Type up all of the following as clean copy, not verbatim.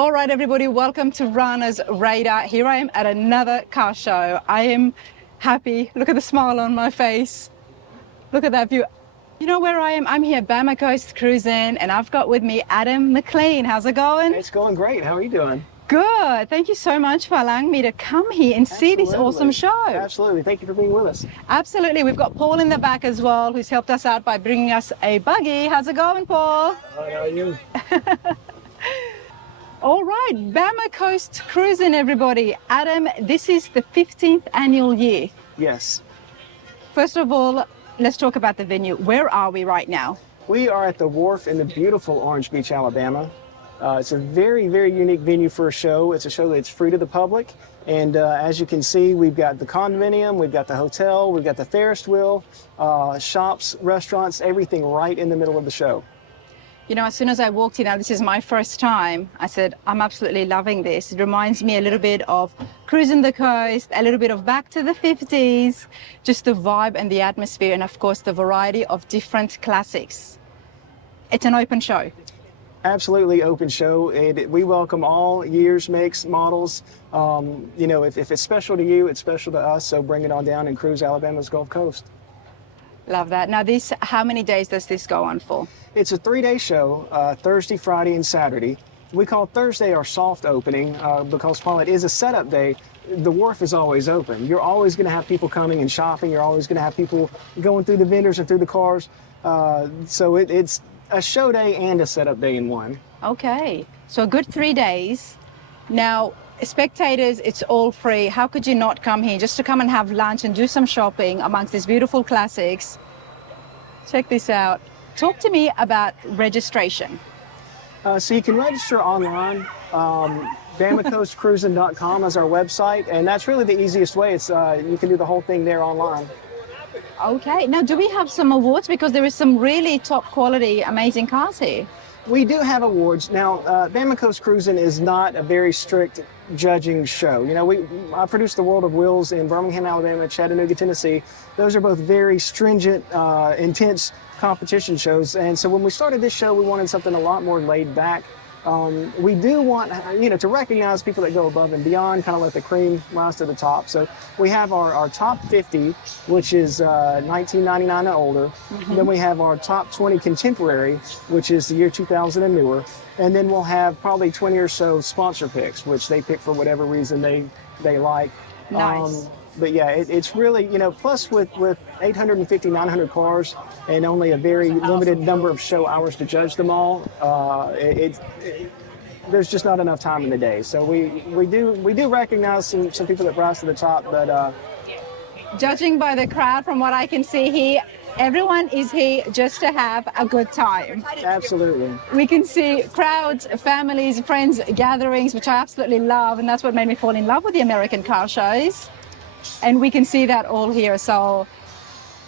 All right, everybody, welcome to Rana's Radar. Here I am at another car show. I am happy. Look at the smile on my face. Look at that view. You know where I am? I'm here at Bama Coast Cruisin, and I've got with me Adam McLean. How's it going? It's going great. How are you doing? Good. Thank you so much for allowing me to come here and see this awesome show. Absolutely. Thank you for being with us. Absolutely. We've got Paul in the back as well, who's helped us out by bringing us a buggy. How's it going, Paul? How are you? All right, Bama Coast Cruisin, everybody. Adam, this is the 15th annual year. Yes. First of all, let's talk about the venue. Where are we right now? We are at the Wharf in the beautiful Orange Beach, Alabama. It's a very, very unique venue for a show. It's a show that's free to the public. And as you can see, we've got the condominium, we've got the hotel, we've got the Ferris wheel, shops, restaurants, everything right in the middle of the show. You know, as soon as I walked in, now this is my first time, I said, I'm absolutely loving this. It reminds me a little bit of Cruising the Coast, a little bit of back to the 50s, just the vibe and the atmosphere, and of course, the variety of different classics. It's an open show. Absolutely open show. We welcome all years, makes, models. You know, if it's special to you, it's special to us, so bring it on down and cruise Alabama's Gulf Coast. Love that. Now this, how many days does this go on for? It's a 3-day show, Thursday, Friday, and Saturday. We call Thursday our soft opening because while it is a setup day, the Wharf is always open. You're always going to have people coming and shopping. You're always going to have people going through the vendors and through the cars. So it's a show day and a setup day in one. Okay, so a good 3 days. Now, spectators, it's all free. How could you not come here just to come and have lunch and do some shopping amongst these beautiful classics? Check this out. Talk to me about registration. So you can register online. BamaCoastCruisin.com is our website, and that's really the easiest way. It's you can do the whole thing there online. Okay, now do we have some awards? Because there is some really top quality, amazing cars here. We do have awards. Now, Bama Coast Cruisin is not a very strict judging show. You know, I produce the World of Wheels in Birmingham, Alabama, Chattanooga, Tennessee. Those are both very stringent, intense competition shows. And so when we started this show, we wanted something a lot more laid back. We do want, you know, to recognize people that go above and beyond, kind of let the cream rise to the top. So we have our top 50, which is 1999 and older. Mm-hmm. Then we have our top 20 contemporary, which is the year 2000 and newer. And then we'll have probably 20 or so sponsor picks, which they pick for whatever reason they like. Nice. But yeah, it's really, you know, plus with 850, 900 cars and only a very limited number of show hours to judge them all, there's just not enough time in the day. So we do recognize some people that rise to the top, but judging by the crowd, from what I can see here, everyone is here just to have a good time. Absolutely. We can see crowds, families, friends, gatherings, which I absolutely love, and that's what made me fall in love with the American car shows. And we can see that all here. So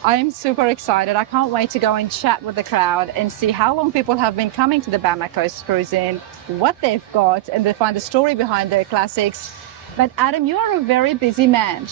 I'm super excited. I can't wait to go and chat with the crowd and see how long people have been coming to the Bama Coast Cruisin, what they've got, and to find the story behind their classics. But Adam, you are a very busy man.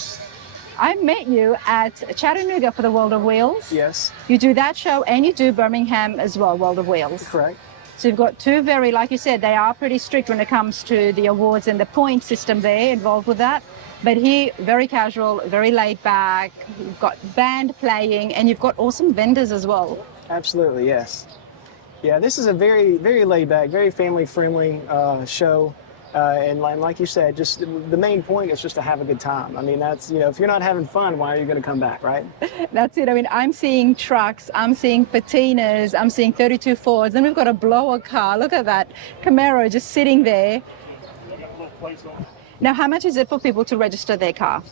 I met you at Chattanooga for the World of Wheels. Yes. You do that show and you do Birmingham as well, World of Wheels. Correct. So you've got two very, like you said, they are pretty strict when it comes to the awards and the point system there involved with that. But here, very casual, very laid back. You've got band playing and you've got awesome vendors as well. Absolutely, yes. Yeah, this is a very, very laid back, very family friendly show. And like you said, just the main point is just to have a good time. I mean, that's, you know, if you're not having fun, why are you going to come back, right? That's it. I mean, I'm seeing trucks, I'm seeing patinas, I'm seeing 32 Fords, and we've got a blower car. Look at that Camaro just sitting there. Now, how much is it for people to register their car?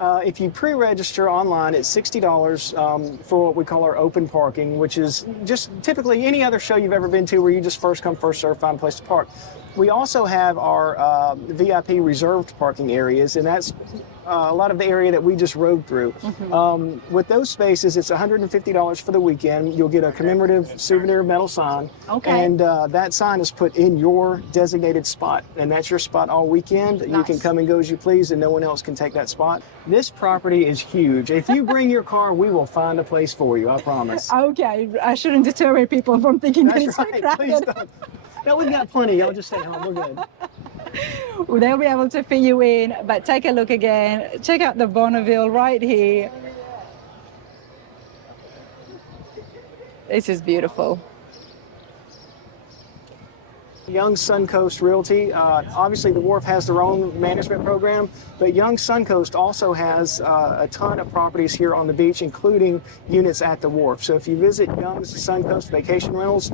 If you pre-register online, it's $60 for what we call our open parking, which is just typically any other show you've ever been to where you just first come, first serve, find a place to park. We also have our VIP reserved parking areas, and that's a lot of the area that we just rode through. Mm-hmm. With those spaces, it's $150 for the weekend. You'll get a commemorative souvenir metal sign, okay. And that sign is put in your designated spot, and that's your spot all weekend. Nice. You can come and go as you please, and no one else can take that spot. This property is huge. If you bring your car, we will find a place for you, I promise. Okay, I shouldn't deter people from thinking that it's right. crowded. Please don't. No, we've got plenty. Y'all just stay home. We're good. They'll be able to fit you in, but take a look again. Check out the Bonneville right here. This is beautiful. Young Suncoast Realty. Obviously, the Wharf has their own management program, but Young Suncoast also has a ton of properties here on the beach, including units at the Wharf. So if you visit Young's Suncoast Vacation Rentals,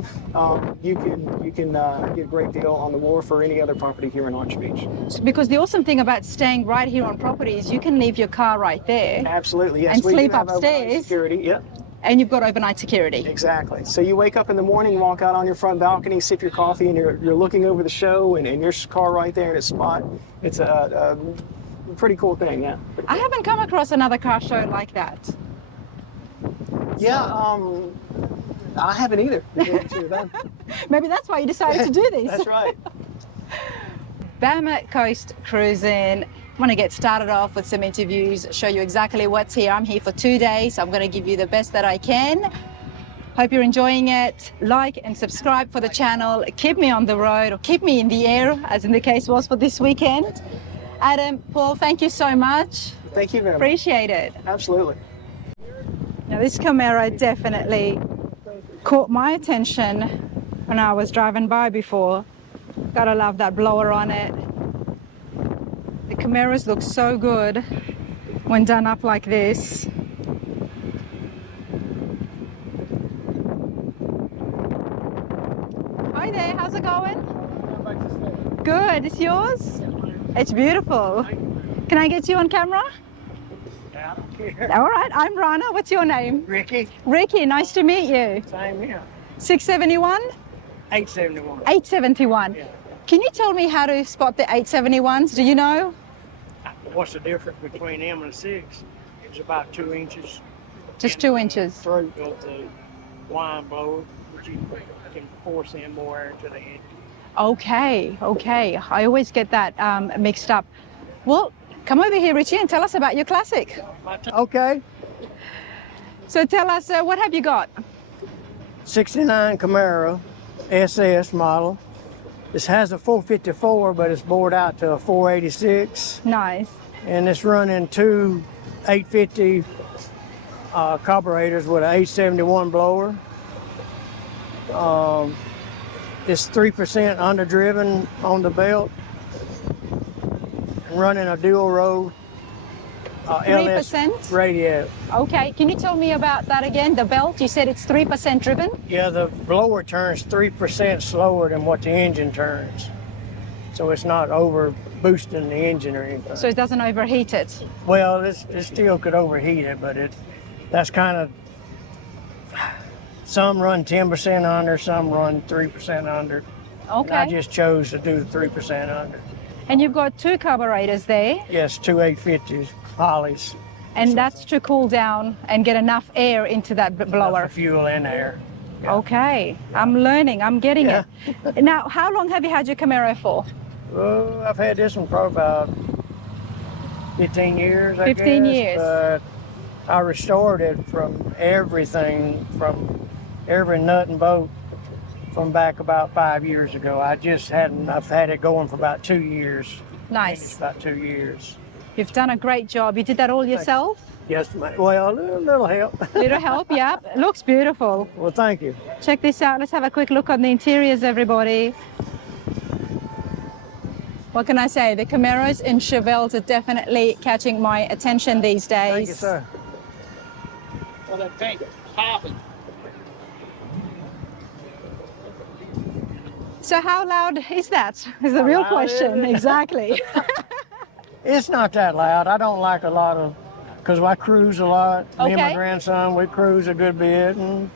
you can get a great deal on the Wharf or any other property here in Orange Beach. Because the awesome thing about staying right here on property is you can leave your car right there. Absolutely, yes. And We do sleep have overnight upstairs. security, yep. And you've got overnight security. Exactly. So you wake up in the morning, walk out on your front balcony, sip your coffee, and you're looking over the show, and your car right there in its spot. It's a pretty cool thing, yeah. I haven't come across another car show like that. Yeah, I haven't either. Maybe that's why you decided to do this. That's right. Bama Coast Cruisin. I want to get started off with some interviews, show you exactly what's here. I'm here for 2 days, so I'm going to give you the best that I can. Hope you're enjoying it. Like and subscribe for the channel. Keep me on the road, or keep me in the air, as in the case was for this weekend. Adam, Paul, thank you so much. Thank you very much. Appreciate it. Absolutely. Now, this Camaro definitely caught my attention when I was driving by before. Gotta love that blower on it. The Camaros look so good when done up like this. Hi there, how's it going? Good, it's yours? It's beautiful. Can I get you on camera? I don't care. All right, I'm Rana. What's your name? Ricky, Ricky, nice to meet you. same here. 671? 871. 871. Yeah. Can you tell me how to spot the 871s? Do you know? What's the difference between them and a 6? It's about 2 inches. Just in 2 the inches. Throat of the wine blower, which you can force in more air into the engine. Okay, okay. I always get that mixed up. Well, come over here, Richie, and tell us about your classic. Okay, So tell us, what have you got? 69 Camaro SS model. This has a 454, but it's bored out to a 486, Nice. and it's running two 850 carburetors with an 871 blower. It's 3% underdriven on the belt, running a dual row 3%? LS radio. Okay, can you tell me about that again? The belt, you said it's 3% driven? Yeah, the blower turns 3% slower than what the engine turns. So it's not over boosting the engine or anything. So it doesn't overheat it. Well, it still could overheat it, but that's kind of, some run 10% under, some run 3% under. And I Okay. just chose to do the 3% under. And you've got two carburetors there, Yes, two 850s, Hollies. and that's to cool down and get enough air into that blower. Enough fuel in there. Okay, I'm learning, I'm getting Yeah. it. Now, how long have you had your Camaro for? Well, I've had this one for about 15 years, I 15 guess, years. But I restored it from everything, from every nut and bolt from back about 5 years ago. I've had it going for about 2 years. Nice. About 2 years. You've done a great job. You did that all yourself? Yes, well, a little help. Little help, yeah. It looks beautiful. Well, thank you. Check this out. Let's have a quick look on the interiors, everybody. What can I say? The Camaros and Chevelles are definitely catching my attention these days. Thank you, sir. Well, that tank is popping. So how loud is that? Is the real loud question. is it? Exactly. It's not that loud. I don't like a lot of, because I cruise a lot. Me and my Okay. grandson, we cruise a good bit. And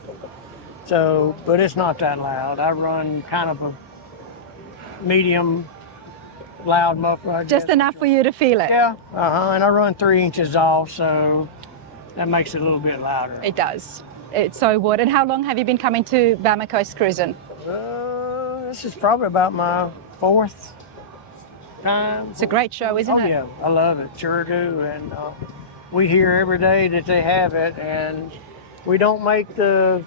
so, but it's not that loud. I run kind of a medium loud muffler. I Just guess. enough for you to feel it. Yeah, and I run 3 inches off, so that makes it a little bit louder. It does. It so would. And how long have you been coming to Bama Coast Cruisin? This is probably about my 4th time. It's a great show, isn't Oh it? yeah, I love it, sure do. And we hear every day that they have it, and we don't make the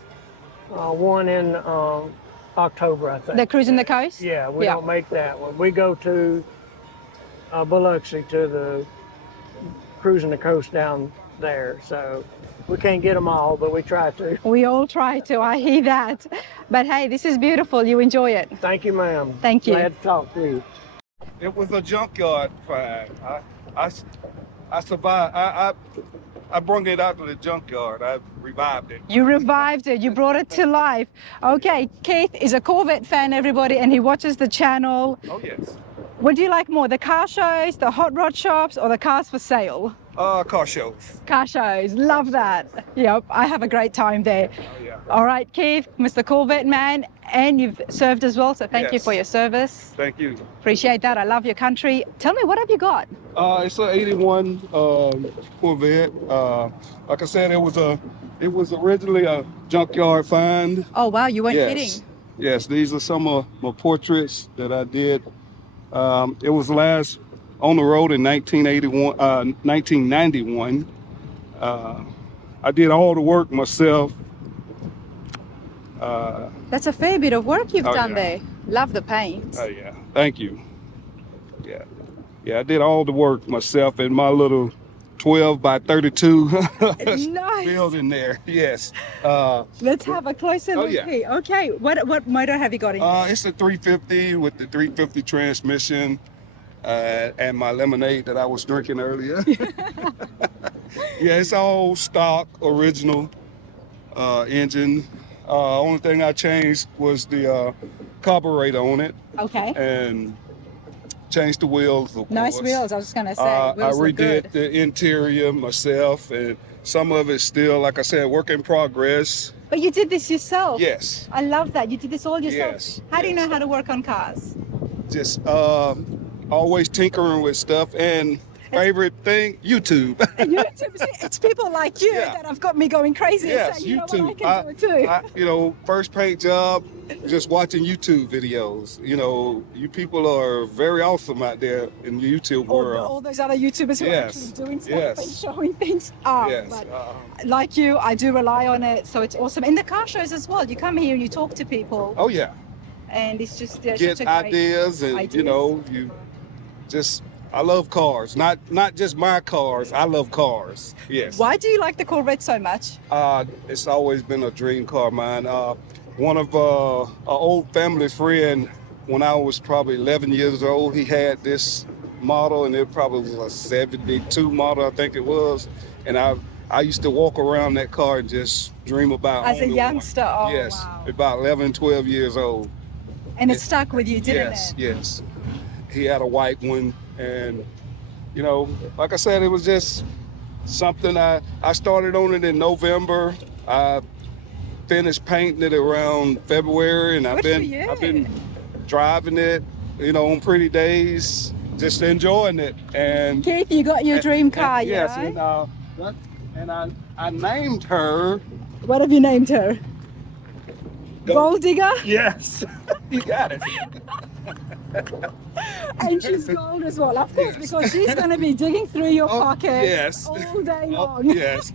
one in October, I think. The Cruising the Coast? Yeah, we don't make that one. We go to Biloxi to the Cruising the Coast down there. So we can't get them all, but we try to. We all try to, I hear that. But hey, this is beautiful. You enjoy it. Thank you, ma'am. Thank you. Glad to talk to you. It was a junkyard find. I survived. I brought it out to the junkyard. I revived it. You revived it. You brought it to life. Okay, Keith is a Corvette fan, everybody, and he watches the channel. Oh yes. What do you like more, the car shows, the hot rod shops, or the cars for sale? Car shows. Car shows, love that. Yep, I have a great time there. Oh yeah. All right, Keith, Mr. Corvette man, and you've served as well, so thank you Yes. for your service. Thank you. Appreciate that. I love your country. Tell me, what have you got? It's an '81 Corvette. Like I said, it was originally a junkyard find. Oh, wow, you weren't Yes. kidding. Yes, these are some of my portraits that I did. It was last on the road in 1991. I did all the work myself. That's a fair bit of work you've Oh, done yeah. there. Love the paint. Oh yeah, thank you. Yeah, I did all the work myself in my little 12 by 32 Nice. building there. Yes. Let's have a closer look yeah. here. Okay, what motor have you got in there? It's a 350 with the 350 transmission and my lemonade that I was drinking earlier. Yeah, it's all stock, original engine. Only thing I changed was the carburetor on it Okay. and changed the wheels, of Nice course. wheels, I was just going to say. I Wheels look redid good. the interior myself, and some of it's still, like I said, work in progress. But you did this yourself. Yes, I love that. You did this all yourself. Yes, How do you yes. know how to work on cars? just always tinkering with stuff. And favorite thing, YouTube. YouTube, it's people like you Yeah. that have got me going crazy. Yes, saying, you know YouTube. what, I can do it too. First paint job, just watching YouTube videos. You people are very awesome out there in the YouTube world. all those other YouTubers who are Yes, actually doing stuff yes. and showing things. Yes. But like you, I do rely on it, so it's awesome. In the car shows as well, you come here and you talk to people, Oh yeah. and it's just Get such a great ideas and I love cars. Not just my cars. I love cars. Yes. Why do you like the Corvette so much? It's always been a dream car of mine. One of an old family friend, when I was probably 11 years old, he had this model, and it probably was a 72 model, I think it was. And I used to walk around that car and just dream about As a owning youngster, one. oh Yes, wow. about 11, 12 years old. And it stuck with you, didn't Yes, it? yes. He had a white one, and like I said, it was just something. I started on it in November. I finished painting it around February, and Good for you. I've been driving it, on pretty days, just enjoying it. And Keith, you got your dream car, you yes, know? and I named her. What have you named her? Gold digger? Yes, you got it. And she's gold as well, of course, Yes. because she's going to be digging through your Oh, pockets yes. all day Oh, long. yes.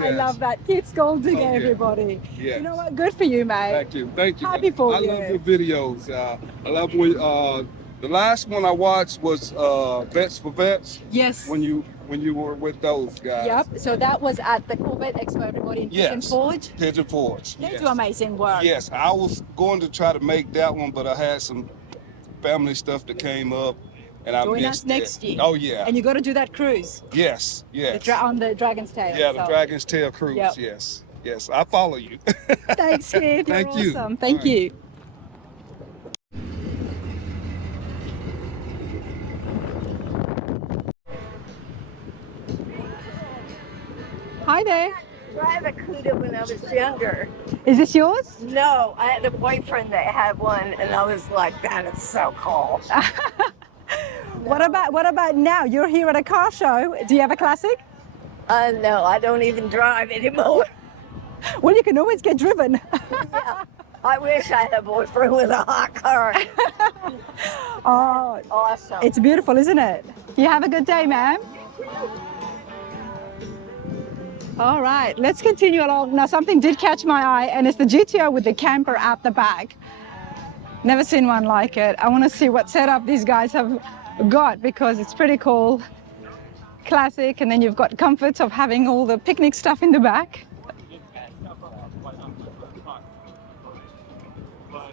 I love that. Keith's gold digger, Oh, yeah. everybody. Yes. You know what? Good for you, mate. Thank you. Happy for I you. love your videos. I love when the last one I watched was Vets for Vets. Yes. When you were with those guys. Yep. So that was at the Corvette Expo, everybody in Pigeon Yes. Forge. Pigeon Forge. They Yes. do amazing work. Yes, I was going to try to make that one, but I had some family stuff that came up, and I Join us missed next it. year. Oh yeah. And you got to do that cruise Yes. Yes. on the Dragon's Tail. Yeah, the so. Dragon's Tail cruise. Yep. Yes. Yes, I follow you. Thanks, Keith. You're Thank you. awesome. Thank All right. you. Hi there. I had a Cuda when I was younger. Is this yours? No, I had a boyfriend that had one, and I was like, that is so cool. What about now? You're here at a car show. Do you have a classic? No, I don't even drive anymore. Well, you can always get driven. I wish I had a boyfriend with a hot car. Oh, Awesome. it's beautiful, isn't it? You have a good day, ma'am. All right, let's continue along. Now, something did catch my eye, and it's the GTO with the camper at the back. Never seen one like it. I want to see what setup these guys have got because it's pretty cool. Classic, and then you've got comforts of having all the picnic stuff in the back. But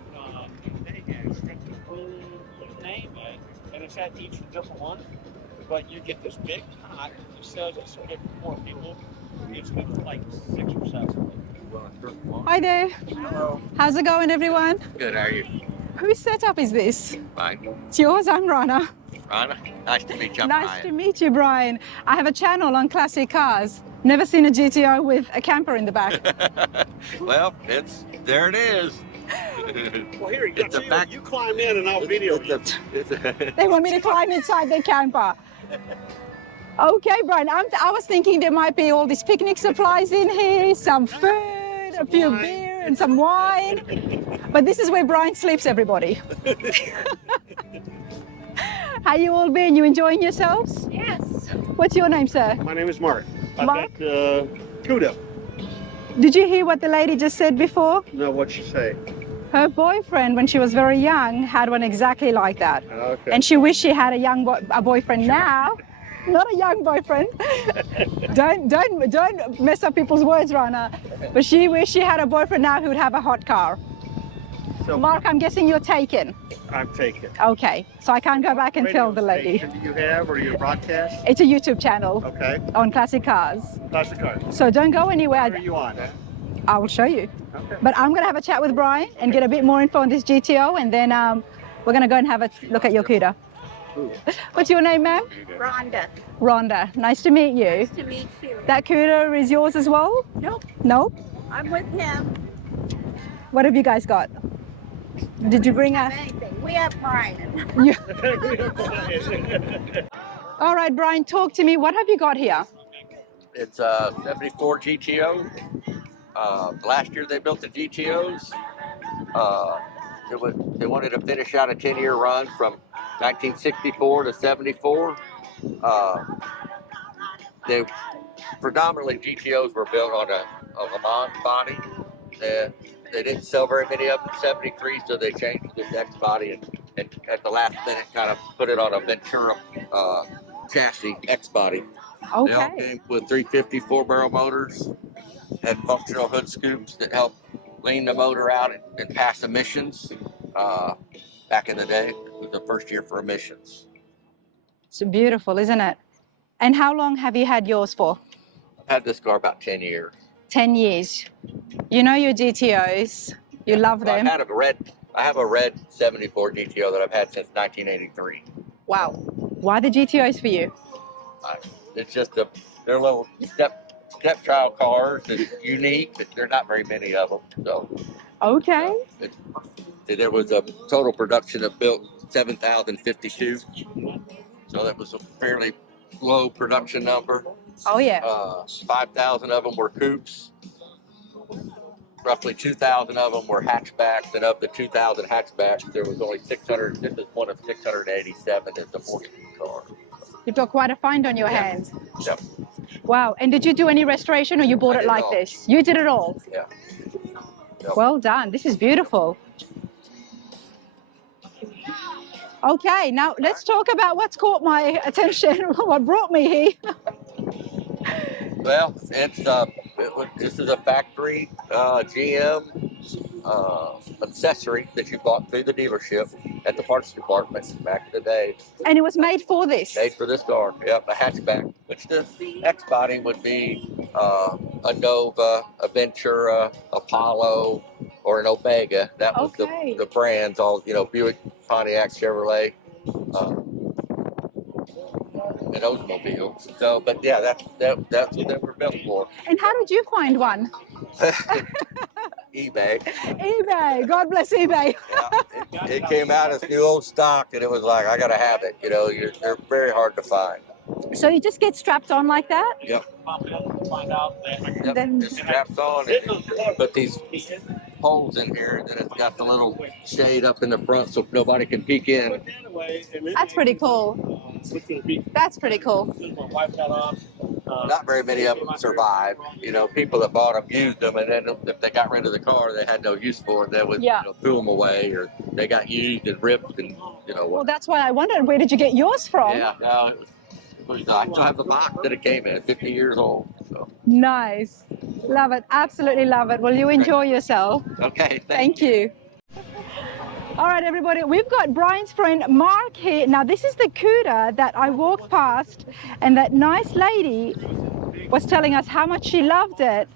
they have stretchy food, you name it, and it's at each different one. But you get this big pot, it says it's for 4 people. It's good for like 6 or 7. Hi there. Hello. How's it going, everyone? Good, how are you? Whose setup is this? Fine. It's yours. I'm Rana. Rana, nice to meet you. I'm Nice Brian. to meet you, Brian. I have a channel on classic cars. Never seen a GTO with a camper in the back. Well, there it is. Well, here, It's a fact. you climb in and I'll video you. They want me to climb inside their camper. Okay, Brian, I was thinking there might be all these picnic supplies in here, some food, a few beer and some wine. But this is where Brian sleeps, everybody. How you all been? You enjoying yourselves? Yes. What's your name, sir? My name is Mark. Mark? I've got Cuda. Did you hear what the lady just said before? No, what'd she say? Her boyfriend, when she was very young, had one exactly like that. Okay. And she wished she had a boyfriend now. Not a young boyfriend. don't mess up people's words, Rana. But she wished she had a boyfriend now who'd have a hot car. So Mark, I'm guessing you're taken. I'm taking. Okay, so I can't go back and tell the lady. Do you have or do you broadcast? It's a YouTube channel Okay. on classic cars. That's the card. So don't go Where anywhere. are you on? I will show you. Okay. But I'm going to have a chat with Brian and get a bit more info on this GTO, and then we're going to go and have a look at your Cuda. What's your name, ma'am? Rhonda. Rhonda. Nice to meet you. Nice to meet you. That Cuda is yours as well? Nope. Nope. I'm with him. What have you guys got? Did you bring a... Anything. We have Brian. You... All right, Brian, talk to me. What have you got here? It's a 74 GTO. Last year they built the GTOs. They wanted to finish out a 10-year run from 1964 to 74. They predominantly GTOs were built on a Le Mans body. They didn't sell very many of them in 73, so they changed the X body and at the last minute kind of put it on a Ventura chassis X body. They all Okay. came with 350 4-barrel motors, had functional hood scoops that help lean the motor out and pass emissions. Back in the day, it was the first year for emissions. It's beautiful, isn't it? And how long have you had yours for? I've had this car about 10 years. 10 years. You know your GTOs. You love So them. I have a red 74 GTO that I've had since 1983. Wow. Why the GTOs for you? It's just they're little stepchild cars. It's unique, but there are not very many of them. So Okay. there was a total production of built 7,052. So that was a fairly low production number. Oh, yeah. 5,000 of them were coupes. Roughly 2,000 of them were hatchbacks, and of the 2,000 hatchbacks, there was only 600. This is one of 687 in the 14 car. You've got quite a find on your hands. Yep. Wow. And did you do any restoration or you bought I it did like it all. this? You did it all? Yeah. Yep. Well done. This is beautiful. Okay, now let's talk about what's caught my attention, what brought me here. Well, this is a factory GM accessory that you bought through the dealership at the parts department back in the day. And it was made for this. Made for this car. Yep, a hatchback. Which the X body would be a Nova, a Ventura, Apollo, or an Omega. That was Okay. the brands. All Buick, Pontiac, Chevrolet. And Oldsmobile. So, but yeah, that's what they were built for. And how did you find one? eBay. eBay. God bless eBay. Yeah, it came out as new old stock, and it was like, I gotta have it. They're very hard to find. So you just get strapped on like that? Yep. Find out that. Yep. Then- It straps on, and put these holes in here, and then it's got the little shade up in the front so nobody can peek in. That's pretty cool. That's pretty cool. Wipe that off. not very many of them survived. You know, people that bought them used them, and then if they got rid of the car, they had no use for them. They would Yeah. threw them away, or they got used and ripped, and Well, that's why I wondered, where did you get yours from? yeah. No, I still have the box that it came in, 50 years old. So. Nice. Love it. Absolutely love it. Well, you enjoy yourself. Okay. Thank you. All right, everybody, we've got Brian's friend Mark here. Now, this is the Cuda that I walked past, and that nice lady was telling us how much she loved it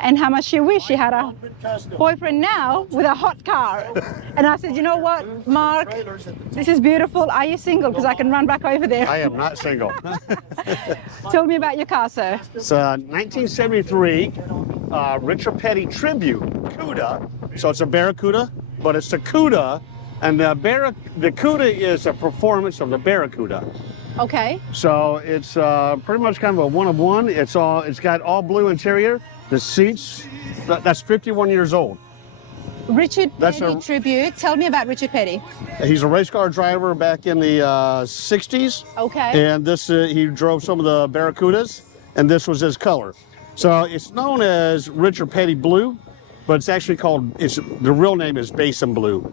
and how much she wished she had a boyfriend now with a hot car. And I said, you know what, Mark, this is beautiful. Are you single? Because I can run back over there. I am not single. Tell me about your car, sir. It's a 1973 Richard Petty Tribute Cuda. So it's a Barracuda, but it's a Cuda, and the Cuda is a performance of the Barracuda. Okay. So it's pretty much kind of a one of one. It's got all blue interior. The seats, that's 51 years old. Richard That's Petty tribute. Tell me about Richard Petty. He's a race car driver back in the 60s. Okay. And this he drove some of the Barracudas, and this was his color. So it's known as Richard Petty Blue, but it's actually called, the real name is Basin Blue.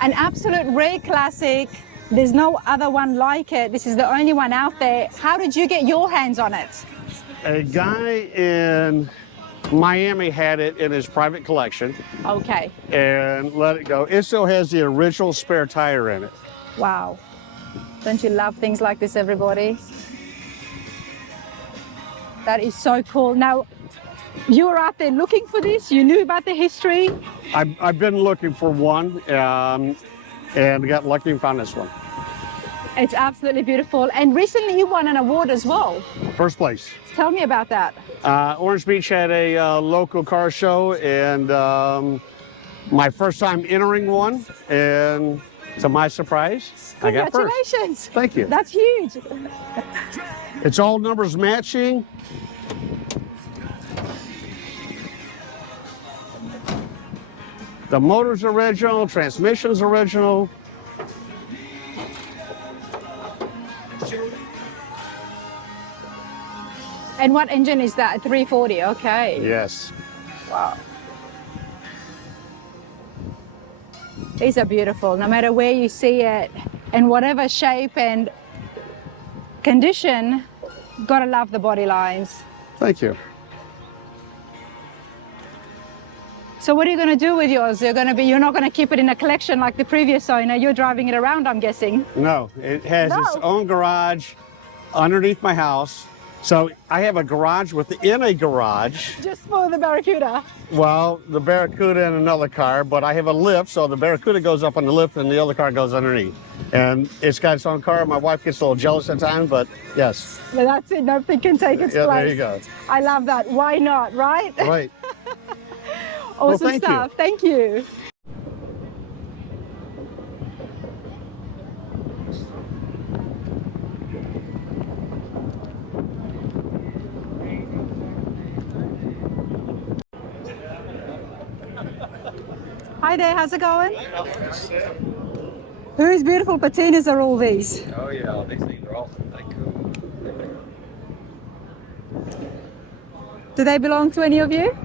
An absolute rare classic. There's no other one like it. This is the only one out there. How did you get your hands on it? A guy in Miami had it in his private collection. Okay. And let it go. It still has the original spare tire in it. Wow. Don't you love things like this, everybody? That is so cool. Now, you were out there looking for this? You knew about the history? I've been looking for one and got lucky and found this one. It's absolutely beautiful. And recently you won an award as well. First place. Tell me about that. Orange Beach had a local car show, and my first time entering one, and to my surprise, I got first. Congratulations. Thank you. That's huge. It's all numbers matching. The motor's original, transmission's original. And what engine is that? 340, okay. Yes. Wow. These are beautiful, no matter where you see it, and whatever shape and condition, gotta love the body lines. Thank you. So what are you going to do with yours? You're not going to keep it in a collection like the previous owner. You're driving it around, I'm guessing. No, it has its own garage underneath my house. So I have a garage within a garage. Just for the Barracuda. Well, the Barracuda and another car, but I have a lift, so the Barracuda goes up on the lift and the other car goes underneath. And it's got its own car. My wife gets a little jealous at times, but yes. Well, that's it. Nothing can take its place. There you go. I love that. Why not, right? Right. Awesome thank stuff. you. Thank you. Hi there, how's it going? Whose beautiful patinas are all these? Oh yeah, these things are awesome. They cool. Do they belong to any of you?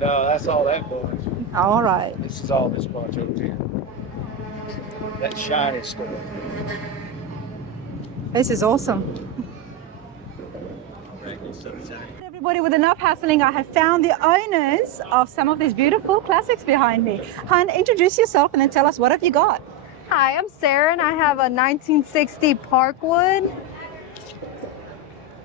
No, that's all that bunch. All right. This is all this bunch over here. That shiny stuff. This is awesome. Everybody, with enough hassling, I have found the owners of some of these beautiful classics behind me. Hun, introduce yourself and then tell us, what have you got? Hi, I'm Sarah, and I have a 1960 Parkwood.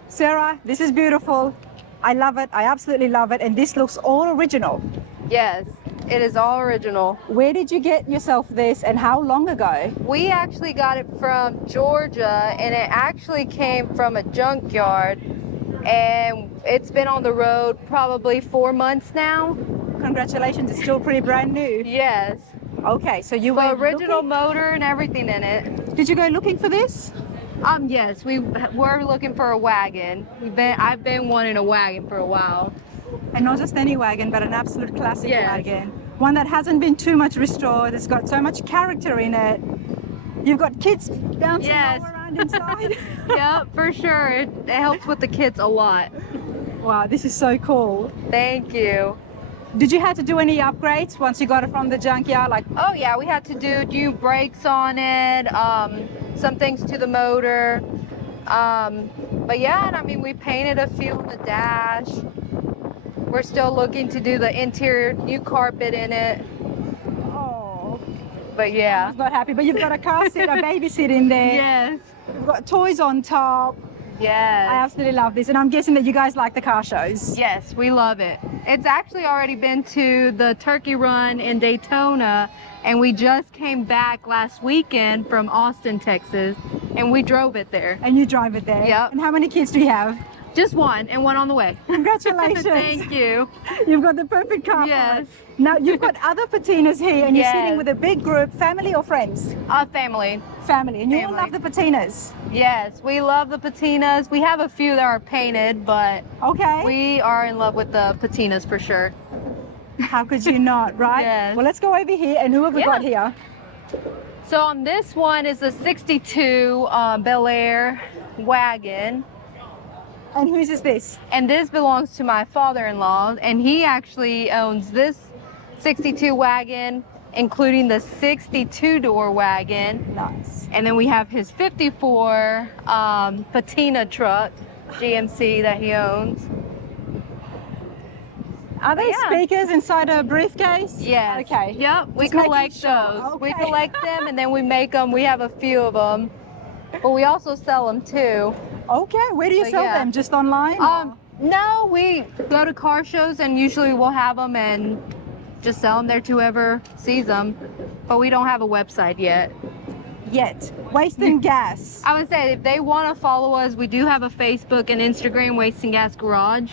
Sarah, this is beautiful. I love it. I absolutely love it. And this looks all original. Yes, it is all original. Where did you get yourself this and how long ago? We actually got it from Georgia, and it actually came from a junkyard, and it's been on the road probably 4 months now. Congratulations, it's still pretty brand new. Yes. Okay, so you The were original motor and everything in it. Did you go looking for this? Yes, we were looking for a wagon. I've been wanting a wagon for a while. And not just any wagon, but an absolute classic Yes. wagon. One that hasn't been too much restored. It's got so much character in it. You've got kids bouncing Yes, all around. around inside. Yeah, for sure. It helps with the kids a lot. Wow, this is so cool. Thank you. Did you have to do any upgrades once you got it from the junkyard? Like, Oh yeah, we had to do new brakes on it, some things to the motor. But yeah, and I mean, we painted a few on the dash. We're still looking to do the interior, new carpet in it. oh, But I yeah. was not happy. But you've got a car seat, a baby seat in there. Yes. You've got toys on top. Yes. I absolutely love this. And I'm guessing that you guys like the car shows. Yes, we love it. It's actually already been to the Turkey Run in Daytona, and we just came back last weekend from Austin, Texas, and we drove it there. And you drive it there. Yep. And how many kids do you have? Just one, and one on the way. Congratulations. Thank you. You've got the perfect car for Yes. it. Now, you've got other patinas here, and you're Yes. sitting with a big group, family or friends? Family. Family. And you all Family. love the patinas. Yes, we love the patinas. We have a few that are painted, but Okay. we are in love with the patinas for sure. How could you not, right? Yes. Well, let's go over here. And who have we got here? So on this one is a 62 Belair wagon. And whose is this? And this belongs to my father-in-law, and he actually owns this 62 wagon, including the 62 door wagon. Nice. And then we have his 54 patina truck, GMC, that he owns. Are they Yeah. speakers inside a briefcase? Yes. Okay. Yep, we Just making collect sure. those. We Okay. collect them, and then we make them. We have a few of them, but we also sell them too. Okay. Where do you But sell yeah. them? Just online? or- No, we go to car shows, and usually we'll have them and just sell them there to whoever sees them. But we don't have a website yet. Yet. Wasting gas. I would say if they want to follow us, we do have a Facebook and Instagram, Waste and Gas Garage,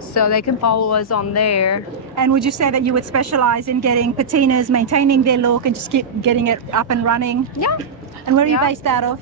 so they can follow us on there. And would you say that you would specialize in getting patinas, maintaining their look, and just keep getting it up and running? Yeah. And where are you Yeah. based out of?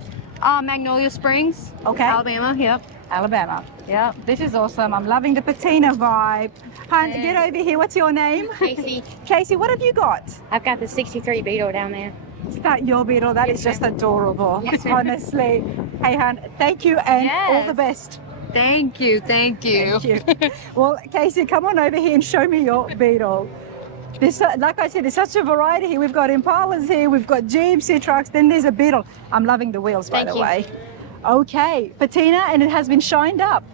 Magnolia Springs, Okay. Alabama. Yep. Alabama. Yeah. This is awesome. I'm loving the patina vibe. Hun, Yeah. get over here. What's your name? Casey, Casey, what have you got? I've got the 63 Beetle down there. Is that your beetle? That is just adorable. Yes, ma'am. Honestly. Hey, hun, thank you and all Yes. the best. Thank you. Thank you. Thank you. Well, Casey, come on over here and show me your beetle. There's, like I said, there's such a variety here. We've got Impalas here, we've got GMC trucks, then there's a beetle. I'm loving the wheels, by Thank the you. way. Okay, patina, and it has been shined up.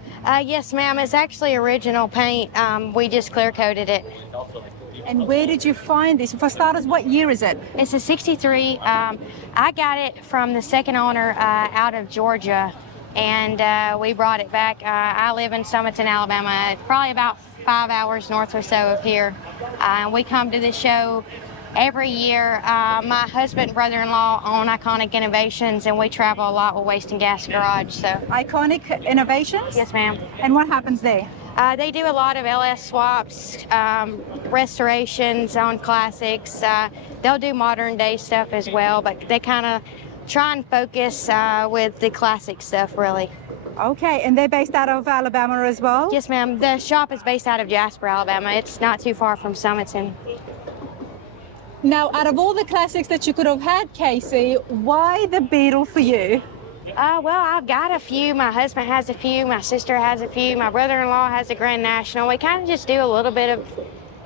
Yes, ma'am. It's actually original paint. We just clear coated it. And where did you find this? For starters, what year is it? It's a 63. I got it from the second owner out of Georgia, and we brought it back. I live in Summerton, Alabama, probably about 5 hours north or so of here. We come to the show every year. My husband and brother-in-law own Iconic Innovations, and we travel a lot with Waste and Gas Garage. So, Iconic Innovations? yes, ma'am. And what happens there? They do a lot of LS swaps, restorations on classics. They'll do modern day stuff as well, but they kind of try and focus with the classic stuff, really. Okay, and they're based out of Alabama as well? Yes, ma'am. The shop is based out of Jasper, Alabama. It's not too far from Summerton. Now, out of all the classics that you could have had, Casey, why the Beetle for you? Well, I've got a few. My husband has a few. My sister has a few. My brother-in-law has a Grand National. We kind of just do a little bit of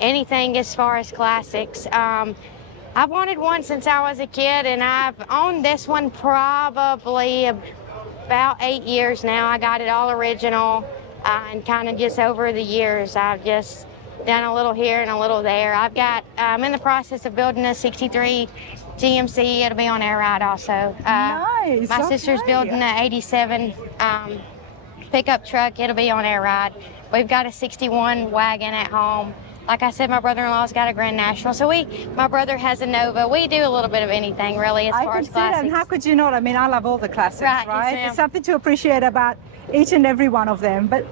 anything as far as classics. I've wanted one since I was a kid, and I've owned this one probably about 8 years now. I got it all original, and kind of just over the years, I've just done a little here and a little there. I'm in the process of building a 63 GMC. It'll be on air ride also. Nice. My sister's okay. building an 87 pickup truck. It'll be on air ride. We've got a 61 wagon at home. Like I said, my brother-in-law's got a Grand National. So my brother has a Nova. We do a little bit of anything really as I far can as see that, classics. and how could you not? I mean, I love all the classics, Right, right? yes, ma'am. There's something to appreciate about each and every one of them. But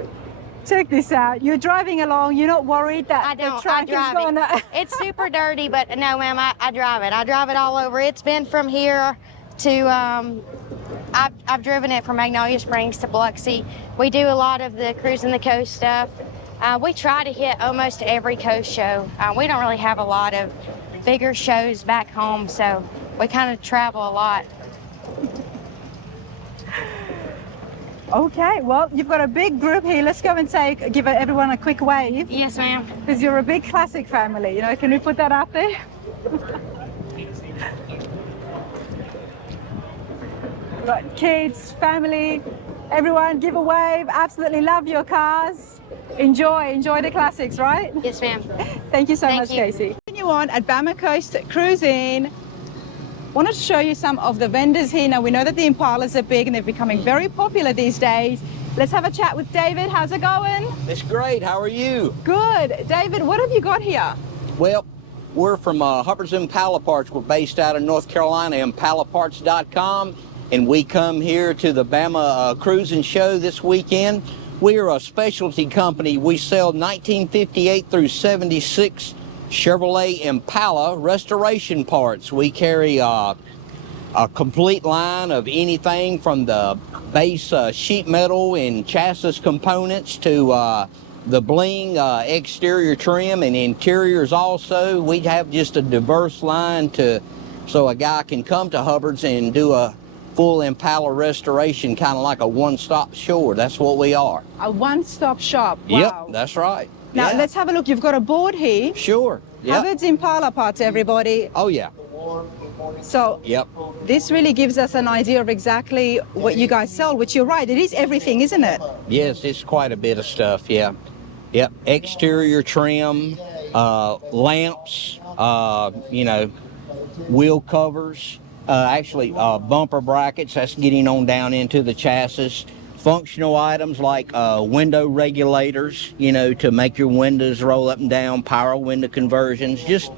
check this out. You're driving along. You're not worried that I the don't. I truck is drive going to... it. It's super dirty, but no, ma'am, I drive it. I drive it all over. It's been from here to, I've driven it from Magnolia Springs to Biloxi. We do a lot of the cruising the coast stuff. We try to hit almost every coast show. We don't really have a lot of bigger shows back home, so we kind of travel a lot. Okay, well, you've got a big group here. Let's go and give everyone a quick wave. Yes, ma'am. Because you're a big classic family. You know, can we put that up there? Right, kids, family, everyone, give a wave. Absolutely love your cars. Enjoy the classics, right? Yes, ma'am. Thank you so Thank much, you. Casey. Continue on at Bama Coast Cruisin. Wanted to show you some of the vendors here. Now, we know that the Impalas are big and they're becoming very popular these days. Let's have a chat with David. How's it going? It's great. How are you? Good. David, what have you got here? Well, we're from Hubbard's Impala Parts. We're based out of North Carolina, impalaparts.com, and we come here to the Bama Cruisin' Show this weekend. We're a specialty company. We sell 1958 through 76 Chevrolet Impala restoration parts. We carry a complete line of anything from the base sheet metal and chassis components to the bling exterior trim and interiors also. We have just a diverse line so a guy can come to Hubbard's and do a full Impala restoration, kind of like a one-stop shop. That's what we are. A one-stop shop. Wow. Yep, that's right. Now, Yeah. let's have a look. You've got a board here. Sure. Yep. Hubbard's Impala Parts, everybody. Oh, yeah. So Yep. this really gives us an idea of exactly what you guys sell, which you're right, it is everything, isn't it? Yes, it's quite a bit of stuff, yeah. Yep, exterior trim, lamps, wheel covers, bumper brackets, that's getting on down into the chassis. Functional items like window regulators, to make your windows roll up and down, power window conversions, just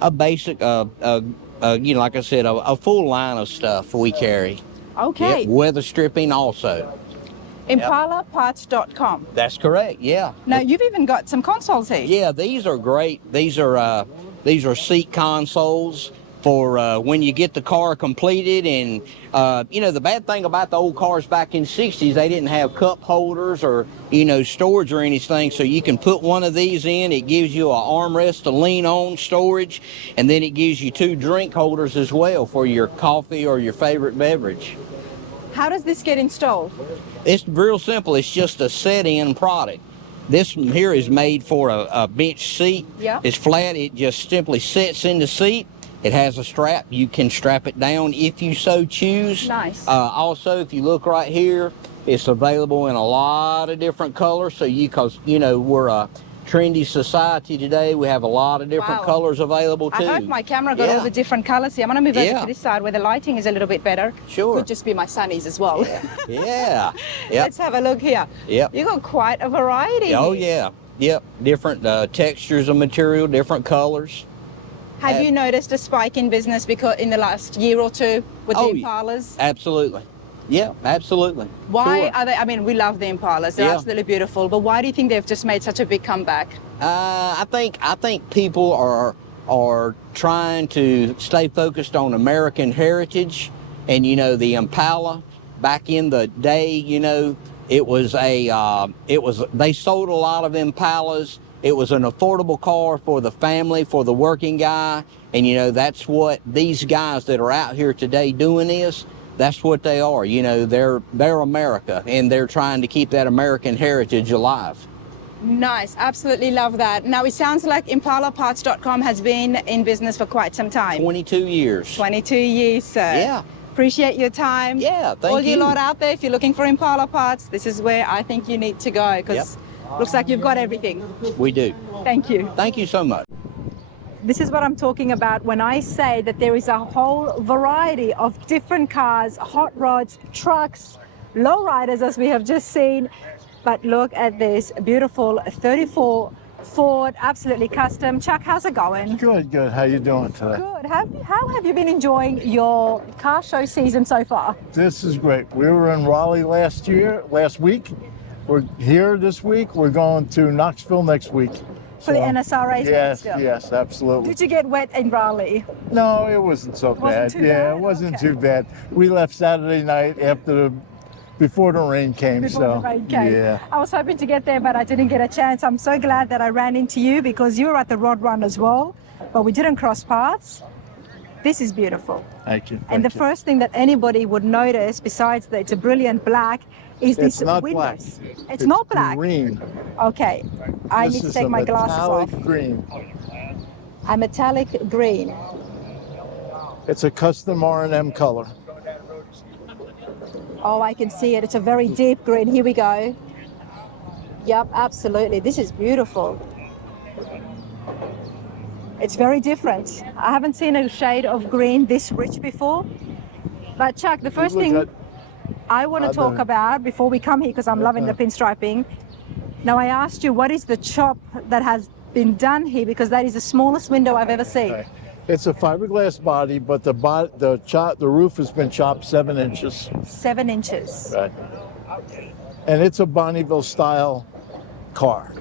a basic, like I said, a full line of stuff we carry. Okay. Yep, weather stripping also. ImpalaParts.com. That's correct, yeah. Now, you've even got some consoles here. Yeah, these are great. These are seat consoles for when you get the car completed. And the bad thing about the old cars back in the 60s, they didn't have cup holders or storage or anything, so you can put one of these in. It gives you an armrest to lean on, storage, and then it gives you 2 drink holders as well for your coffee or your favorite beverage. How does this get installed? It's real simple. It's just a set-in product. This one here is made for a bench seat. Yeah. It's flat. It just simply sits in the seat. It has a strap. You can strap it down if you so choose. Nice. Also, if you look right here, it's available in a lot of different colors. So because we're a trendy society today, we have a lot of different colors available too. I hope my camera got all the different colors here. I'm going to move over to this side where the lighting is a little bit better. Sure. Could just be my sunnies as well. Yeah. Yep. Let's have a look here. Yep. You got quite a variety. Oh yeah. Yep. Different textures of material, different colors. Have you noticed a spike in business because in the last year or two with the Impalas? Absolutely. Yeah, absolutely. Why Sure. are they? I mean, we love the Impalas. They're absolutely beautiful. But why do you think they've just made such a big comeback? I think people are trying to stay focused on American heritage, and the Impala back in the day, they sold a lot of Impalas. It was an affordable car for the family, for the working guy, and that's what these guys that are out here today doing is. That's what they are. They're America, and they're trying to keep that American heritage alive. Nice, absolutely love that. Now, it sounds like ImpalaParts.com has been in business for quite some time. 22 years. 22 years, sir. Yeah. Appreciate your time. Yeah, thank you. All you lot out there, if you're looking for Impala parts, this is where I think you need to go, because looks like you've got everything. We do. Thank you. Thank you so much. This is what I'm talking about when I say that there is a whole variety of different cars, hot rods, trucks, lowriders, as we have just seen. But look at this beautiful 34 Ford, absolutely custom. Chuck, how's it going? Good, good. How you doing today? Good. How have you been enjoying your car show season so far? This is great. We were in Raleigh last week. We're here this week. We're going to Knoxville next week. For the NSRA still? Yes, absolutely. Did you get wet in Raleigh? No, it wasn't so bad. It wasn't too bad. We left Saturday night before the rain came. Before the rain came. Yeah. I was hoping to get there, but I didn't get a chance. I'm so glad that I ran into you because you were at the Rod Run as well, but we didn't cross paths. This is beautiful. Thank you. And the first thing that anybody would notice, besides that it's a brilliant black, is It's these not windows. black. It's not black. Green. Okay, I This need to is take a my glasses off. metallic green. A metallic green. It's a custom R&M color. Oh, I can see it. It's a very deep green. Here we go. Yep, absolutely. This is beautiful. It's very different. I haven't seen a shade of green this rich before. But Chuck, the first thing I want to talk about before we come here, because I'm loving the pinstriping. Now, I asked you, what is the chop that has been done here? Because that is the smallest window I've ever seen. Okay. It's a fiberglass body, but the roof has been chopped 7 inches. 7 inches. Right. And it's a Bonneville style car.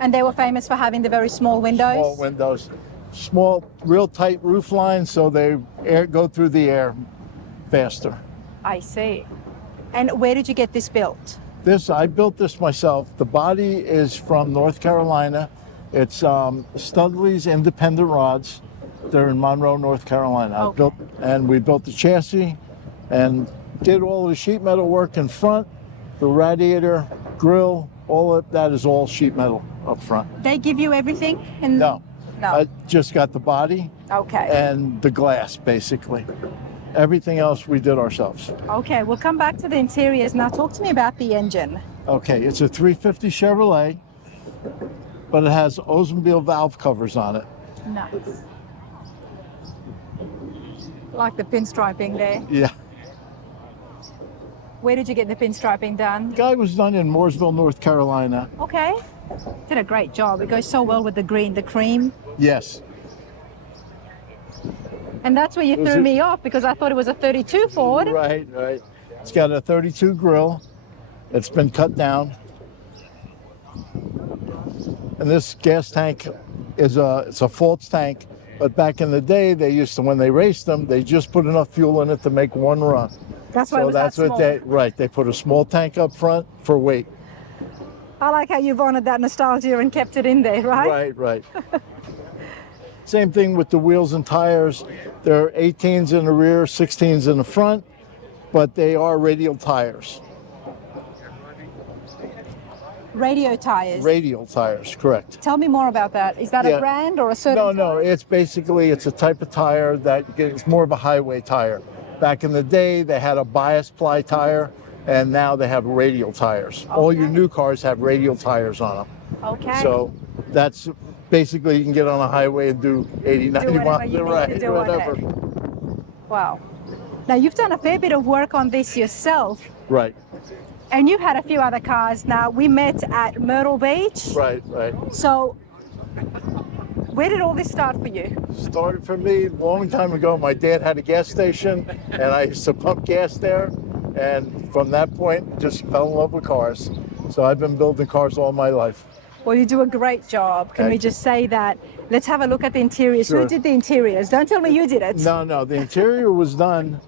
And they were famous for having the very small windows? Small windows. Small, real tight roof lines, so they go through the air faster. I see. And where did you get this built? I built this myself. The body is from North Carolina. It's Studley's Independent Rods. They're in Monroe, North Carolina. Okay. We built the chassis and did all the sheet metal work in front, the radiator, grill, all of that is all sheet metal up front. They give you everything? No. No. I just got the body Okay. and the glass, basically. Everything else we did ourselves. Okay, we'll come back to the interiors. Now talk to me about the engine. Okay, it's a 350 Chevrolet, but it has Oldsmobile valve covers on it. Nice. Like the pinstriping there. Yeah. Where did you get the pinstriping done? Guy was done in Mooresville, North Carolina. Okay. Did a great job. It goes so well with the green, the cream. Yes. And that's where you threw me off, because I thought it was a 32 Ford. Right. It's got a 32 grill. It's been cut down. And this gas tank it's a false tank. But back in the day, they used to, when they raced them, they just put enough fuel in it to make one run. That's why it was that small. They put a small tank up front for weight. I like how you've honored that nostalgia and kept it in there, right? Right. Same thing with the wheels and tires. They're 18s in the rear, 16s in the front, but they are radial tires. Radio tires. Radial tires, correct. Tell me more about that. Is that a brand or a certain No, it's a type of tire it's more of a highway tire. Back in the day, they had a bias ply tire, and now they have radial tires. Okay. All your new cars have radial tires on them. Okay. So that's basically, you can get on a highway and do 80, 90 miles. Whatever. Wow. Now, you've done a fair bit of work on this yourself. Right. And you've had a few other cars. Now, we met at Myrtle Beach. Right. So, where did all this start for you? Started for me a long time ago. My dad had a gas station, and I used to pump gas there. And from that point, just fell in love with cars. So I've been building cars all my life. Well, you do a great job. Can we just say that? Let's have a look at the interiors. Sure. Who did the interiors? Don't tell me you did it. No. The interior was done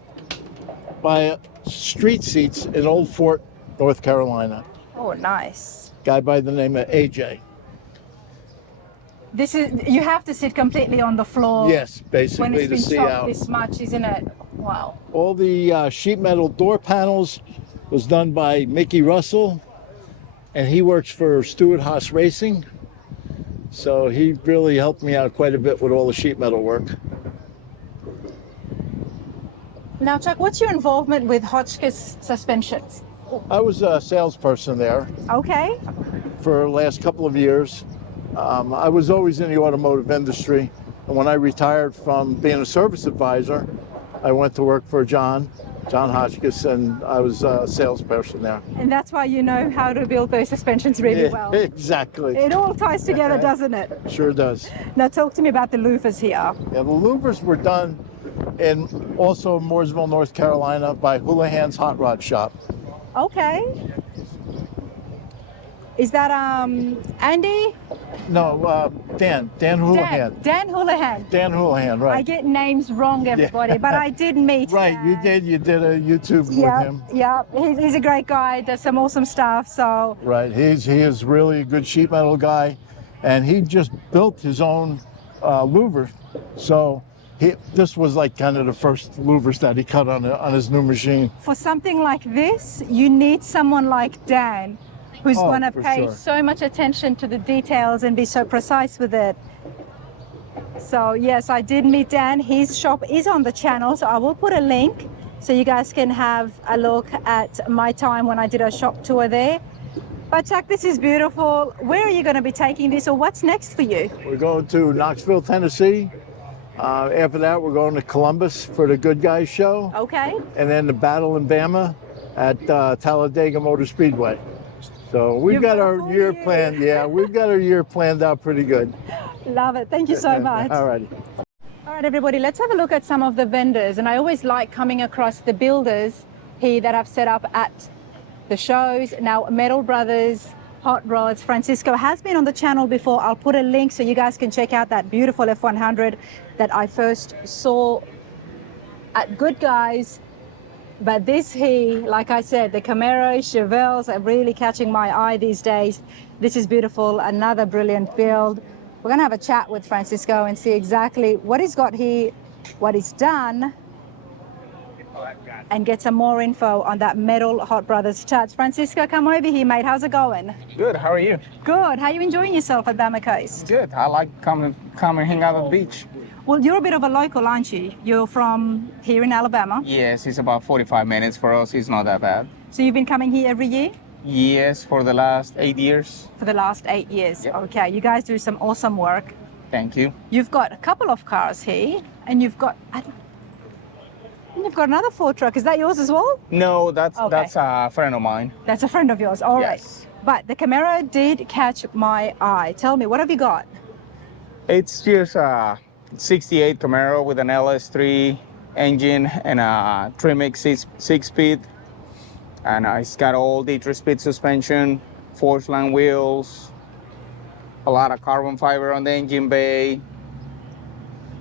by Street Seats in Old Fort, North Carolina. Oh, nice. Guy by the name of AJ. You have to sit completely on the floor. Yes, basically, when it's been to see chopped out. this much, isn't it? Wow. All the sheet metal door panels was done by Mickey Russell, and he works for Stewart Haas Racing. So he really helped me out quite a bit with all the sheet metal work. Now, Chuck, what's your involvement with Hotchkiss Suspensions? I was a salesperson there. Okay. For the last couple of years. I was always in the automotive industry. And when I retired from being a service advisor, I went to work for John Hotchkiss, and I was a salesperson there. And that's why you know how to build those suspensions really well. Exactly. It all ties together, doesn't it? Sure does. Now talk to me about the louvers here. Yeah, the louvers were done in also Mooresville, North Carolina by Houlihan's Hot Rod Shop. Okay. Is that Andy? No, Dan Houlihan. Dan Houlihan. Dan Houlihan, right. I get names wrong, everybody, but I did meet Right, Dan. you did a YouTube with him. Yeah, he's a great guy, does some awesome stuff, so. Right, he is really a good sheet metal guy, and he just built his own louver. So This was like kind of the first louvers that he cut on his new machine. For something like this, you need someone like Dan, who's Oh, going to for pay sure. so much attention to the details and be so precise with it. So yes, I did meet Dan. His shop is on the channel, so I will put a link so you guys can have a look at my time when I did a shop tour there. But Chuck, this is beautiful. Where are you going to be taking this, or what's next for you? We're going to Knoxville, Tennessee. After that, we're going to Columbus for the Good Guys show. Okay. And then the battle in Bama at Talladega Motor Speedway. So we've got our year planned. Yeah, we've got our year planned out pretty good. Love it. Thank you so much. All righty. All right, everybody, let's have a look at some of the vendors. And I always like coming across the builders here that I've set up at the shows. Now, Metal Brothers, Hot Rods, Francisco has been on the channel before. I'll put a link so you guys can check out that beautiful F100 that I first saw at Good Guys. But this here, like I said, the Camaro, Chevelles are really catching my eye these days. This is beautiful, another brilliant build. We're gonna have a chat with Francisco and see exactly what he's got here, what he's done, and get some more info on that Metal Hot Brothers touch. Francisco, come over here, mate. How's it going? Good, how are you? Good. How are you enjoying yourself at Bama Coast? Good, I like come and hang out at the beach. Well, you're a bit of a local, aren't you? You're from here in Alabama. Yes, it's about 45 minutes for us, it's not that bad. So you've been coming here every year? Yes, for the last 8 years. For the last 8 years. Yep. Okay, you guys do some awesome work. Thank you. You've got a couple of cars here, and you've got another Ford truck. Is that yours as well? No, that's Okay. that's a friend of mine. That's a friend of yours. All right. Yes. But the Camaro did catch my eye. Tell me, what have you got? It's just a 68 Camaro with an LS3 engine and a Trimix six-speed. And it's got all the 3-speed suspension, forged line wheels, a lot of carbon fiber on the engine bay.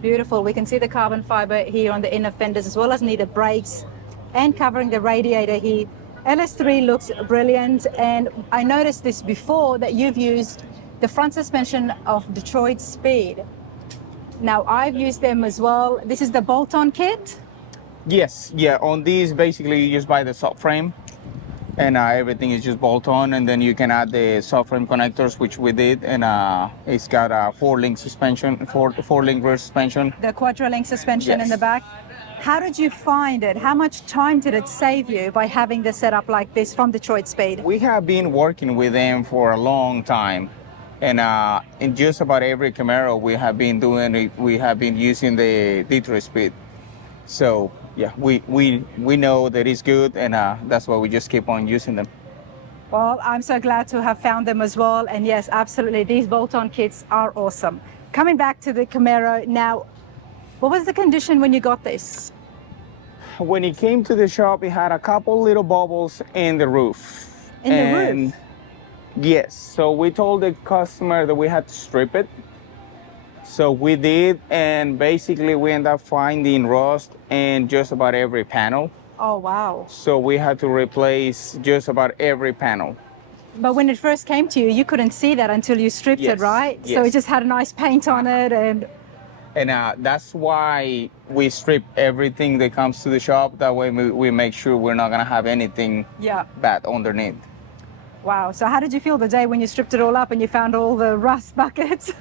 Beautiful. We can see the carbon fiber here on the inner fenders, as well as neither brakes and covering the radiator here. LS3 looks brilliant. And I noticed this before, that you've used the front suspension of Detroit Speed. Now, I've used them as well. This is the bolt-on kit. Yes, yeah, on these basically you just buy the subframe and everything is just bolt on, and then you can add the subframe connectors, which we did, and it's got a four-link suspension, four-link rear suspension. The Quadra-Link suspension in Yes. the back. How did you find it? How much time did it save you by having the setup like this from Detroit Speed? We have been working with them for a long time, and in just about every Camaro we have been doing it, we have been using the Detroit Speed. So yeah, we know that it's good, and that's why we just keep on using them. Well, I'm so glad to have found them as well. And yes, absolutely, these bolt-on kits are awesome. Coming back to the Camaro now, what was the condition when you got this? When it came to the shop, it had a couple little bubbles in the roof. In the roof? Yes, so we told the customer that we had to strip it. So we did, and basically we ended up finding rust in just about every panel. Oh, wow. So we had to replace just about every panel. But when it first came to you, you couldn't see that until you stripped it, Yes, right? So yes. it just had a nice paint on it. And That's why we strip everything that comes to the shop. That way we make sure we're not gonna have anything yeah, bad underneath. wow. So how did you feel the day when you stripped it all up and you found all the rust buckets?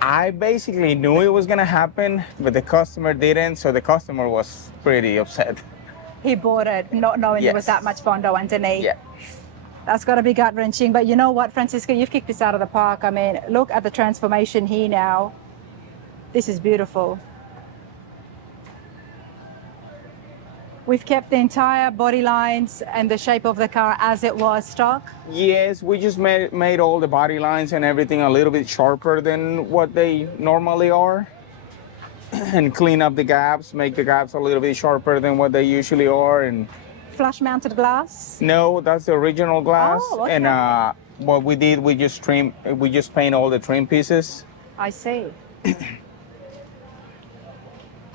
I basically knew it was gonna happen, but the customer didn't, so the customer was pretty upset. He bought it not knowing there was Yes. that much Bondo underneath. Yeah. That's got to be gut-wrenching. But you know what, Francisco, you've kicked this out of the park. I mean, look at the transformation here now. This is beautiful. We've kept the entire body lines and the shape of the car as it was stock. Yes, we just made all the body lines and everything a little bit sharper than what they normally are. And clean up the gaps, make the gaps a little bit sharper than what they usually are. And Flush mounted glass. no, that's the original glass. Oh, okay. And what we did, we just paint all the trim pieces. I see.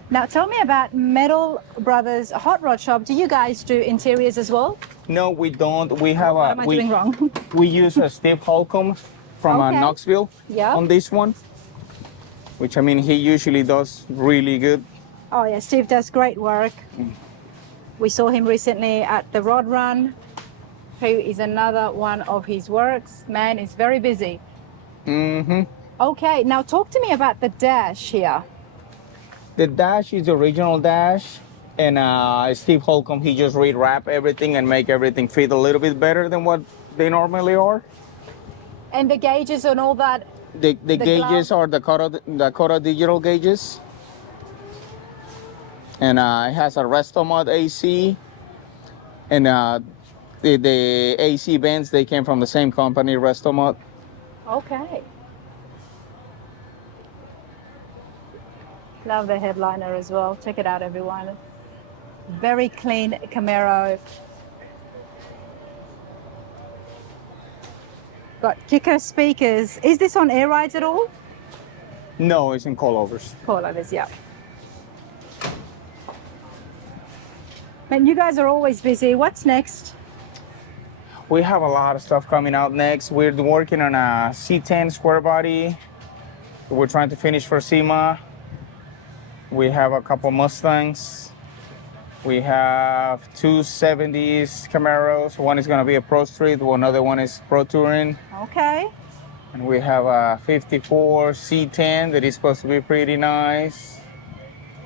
Now tell me about Metal Brothers Hot Rod Shop. Do you guys do interiors as well? No, we don't. We have What am I doing wrong? we use a Steve Holcomb from Okay. Knoxville Yeah. on this one. which I mean, he usually does really good. Oh yeah, Steve does great work. We saw him recently at the Rod Run, who is another one of his works. Man is very busy. Mm-hmm. Okay, now talk to me about the dash here. The dash is the original dash, and Steve Holcomb, he just rewrap everything and make everything fit a little bit better than what they normally are. And the gauges and all that. The gauges glove. are the Cuda digital gauges, and it has a resto mod AC, and the AC vents, they came from the same company, resto mod. Okay. Love the headliner as well. Check it out, everyone. Very clean Camaro. Got kicker speakers. Is this on air rides at all? No, it's in coilovers. Coilovers, yeah. Man, you guys are always busy. What's next? We have a lot of stuff coming out next. We're working on a C10 square body. We're trying to finish for SEMA. We have a couple Mustangs. We have two 70s Camaros. One is going to be a Pro Street, another one is Pro Touring. Okay. And we have a 54 C10 that is supposed to be pretty nice.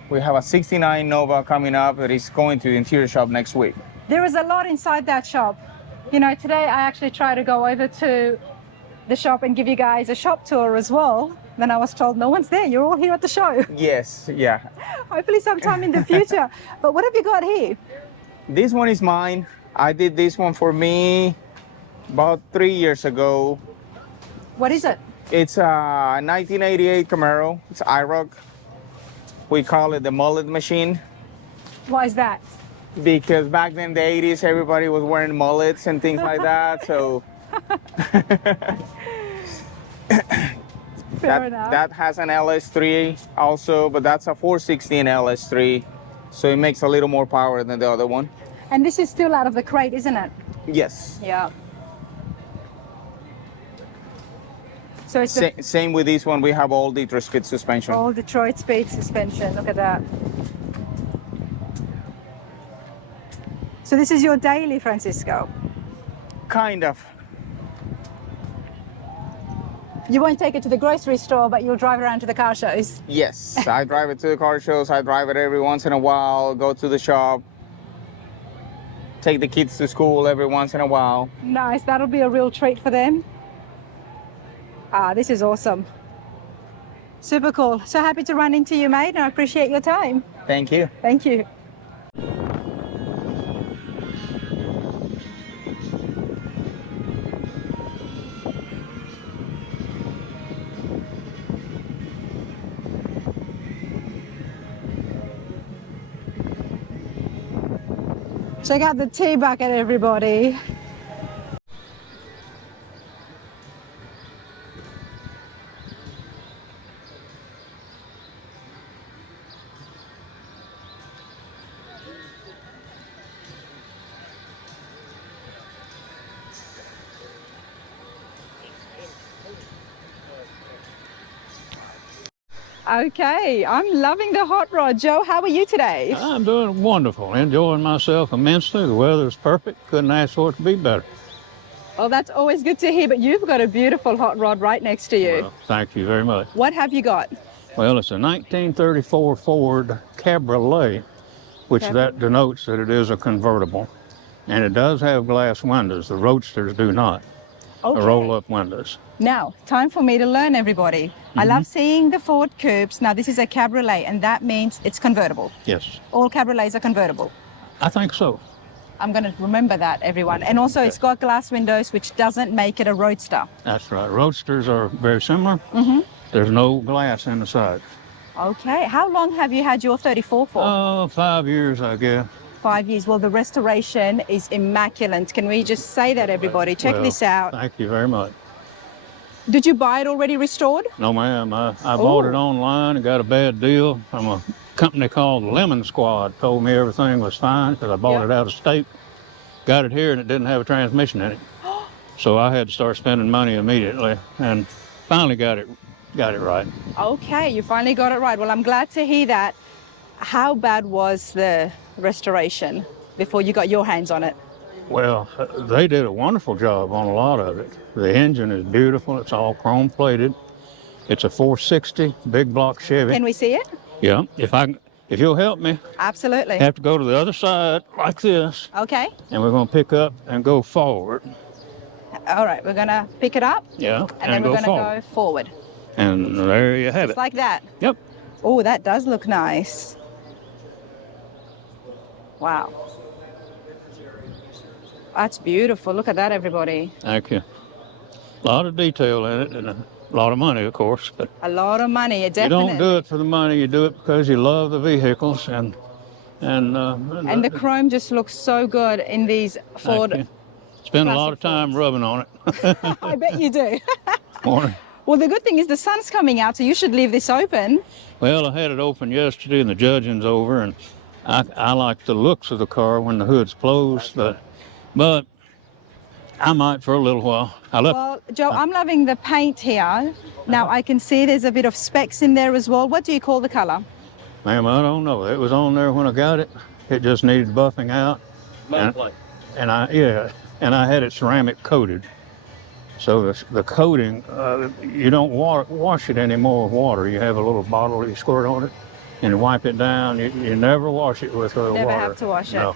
We have a 69 Nova coming up that is going to the interior shop next week. There is a lot inside that shop. You know, today I actually tried to go over to the shop and give you guys a shop tour as well. Then I was told no one's there. You're all here at the show. Yes, yeah. Hopefully sometime in the future. But what have you got here? This one is mine. I did this one for me about 3 years ago. What is it? It's a 1988 Camaro. It's IROC. We call it the mullet machine. Why is that? Because back then in the 80s, everybody was wearing mullets and things like that. So that has an LS3 also, but that's a 416 LS3. So it makes a little more power than the other one. And this is still out of the crate, isn't it? Yes. Yeah. So it's Same with this one. We have all Detroit speed suspension. all Detroit speed suspension. Look at that. So this is your daily, Francisco? Kind of. You won't take it to the grocery store, but you'll drive around to the car shows. Yes, I drive it to the car shows. I drive it every once in a while, go to the shop, take the kids to school every once in a while. Nice, that'll be a real treat for them. Ah, this is awesome. Super cool. So happy to run into you, mate, and I appreciate your time. Thank you. Thank you. Check out the tea bucket, everybody. Okay, I'm loving the hot rod. Joe, how are you today? I'm doing wonderful, enjoying myself immensely. The weather's perfect, couldn't ask for it to be better. Well, that's always good to hear, but you've got a beautiful hot rod right next to you. Well, thank you very much. What have you got? Well, it's a 1934 Ford Cabriolet, which that denotes that it is a convertible. And it does have glass windows. The Roadsters do not. Okay. The roll-up windows. Now, time for me to learn, everybody. I love seeing the Ford coupes. Now, this is a Cabriolet, and that means it's convertible. Yes. All Cabriolets are convertible. I think so. I'm going to remember that, everyone. And also, it's got glass windows, which doesn't make it a Roadster. That's right. Roadsters are very similar. There's no glass in the side. Okay. How long have you had your 34 for? 5 years, I guess. 5 years. Well, the restoration is immaculate. Can we just say that, everybody? Check this out. Thank you very much. Did you buy it already restored? No, ma'am. I bought it online and got a bad deal from a company called Lemon Squad. Told me everything was fine because I bought it out of state. Got it here and it didn't have a transmission in it. So I had to start spending money immediately and finally got it got it right. Okay, you finally got it right. Well, I'm glad to hear that. How bad was the restoration before you got your hands on it? Well, they did a wonderful job on a lot of it. The engine is beautiful. It's all chrome plated. It's a 460 big block Chevy. Can we see it? Yeah. If you'll help me, Absolutely. I have to go to the other side like this, Okay. and we're going to pick up and go forward. All right, we're gonna pick it up. Yeah. And then we're gonna go forward. And there you have Just it. like that. Yep. Oh, that does look nice. Wow. That's beautiful. Look at that, everybody. Thank you. A lot of detail in it, and a lot of money, of course. But A lot of money, you definitely. don't do it for the money. You do it because you love the vehicles, and the chrome just looks so good in these Ford. Spend a lot of time rubbing on it. I bet you do. Morning. Well, the good thing is the sun's coming out, so you should leave this open. Well, I had it open yesterday, and the judging's over, and I like the looks of the car when the hood's closed, but I might for a little while. Well, Joe, I'm loving the paint here. Now I can see there's a bit of specks in there as well. What do you call the color? Ma'am, I don't know. It was on there when I got it. It just needed buffing out. And I had it ceramic coated. So the coating, you don't wash it anymore with water. You have a little bottle you squirt on it and wipe it down. You never wash it with water. Never have to wash it. No.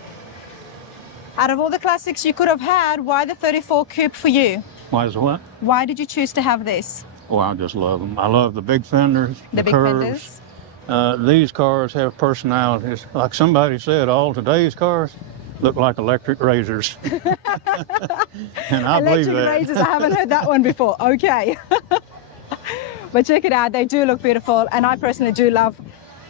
Out of all the classics you could have had, why the 34 Coupe for you? Why is what? Why did you choose to have this? Oh, I just love them. I love the big fenders, The big curves. fenders? These cars have personalities. Like somebody said, all today's cars look like electric razors. And I believe Electric that. razors, I haven't heard that one before. Okay. But check it out, they do look beautiful. And I personally do love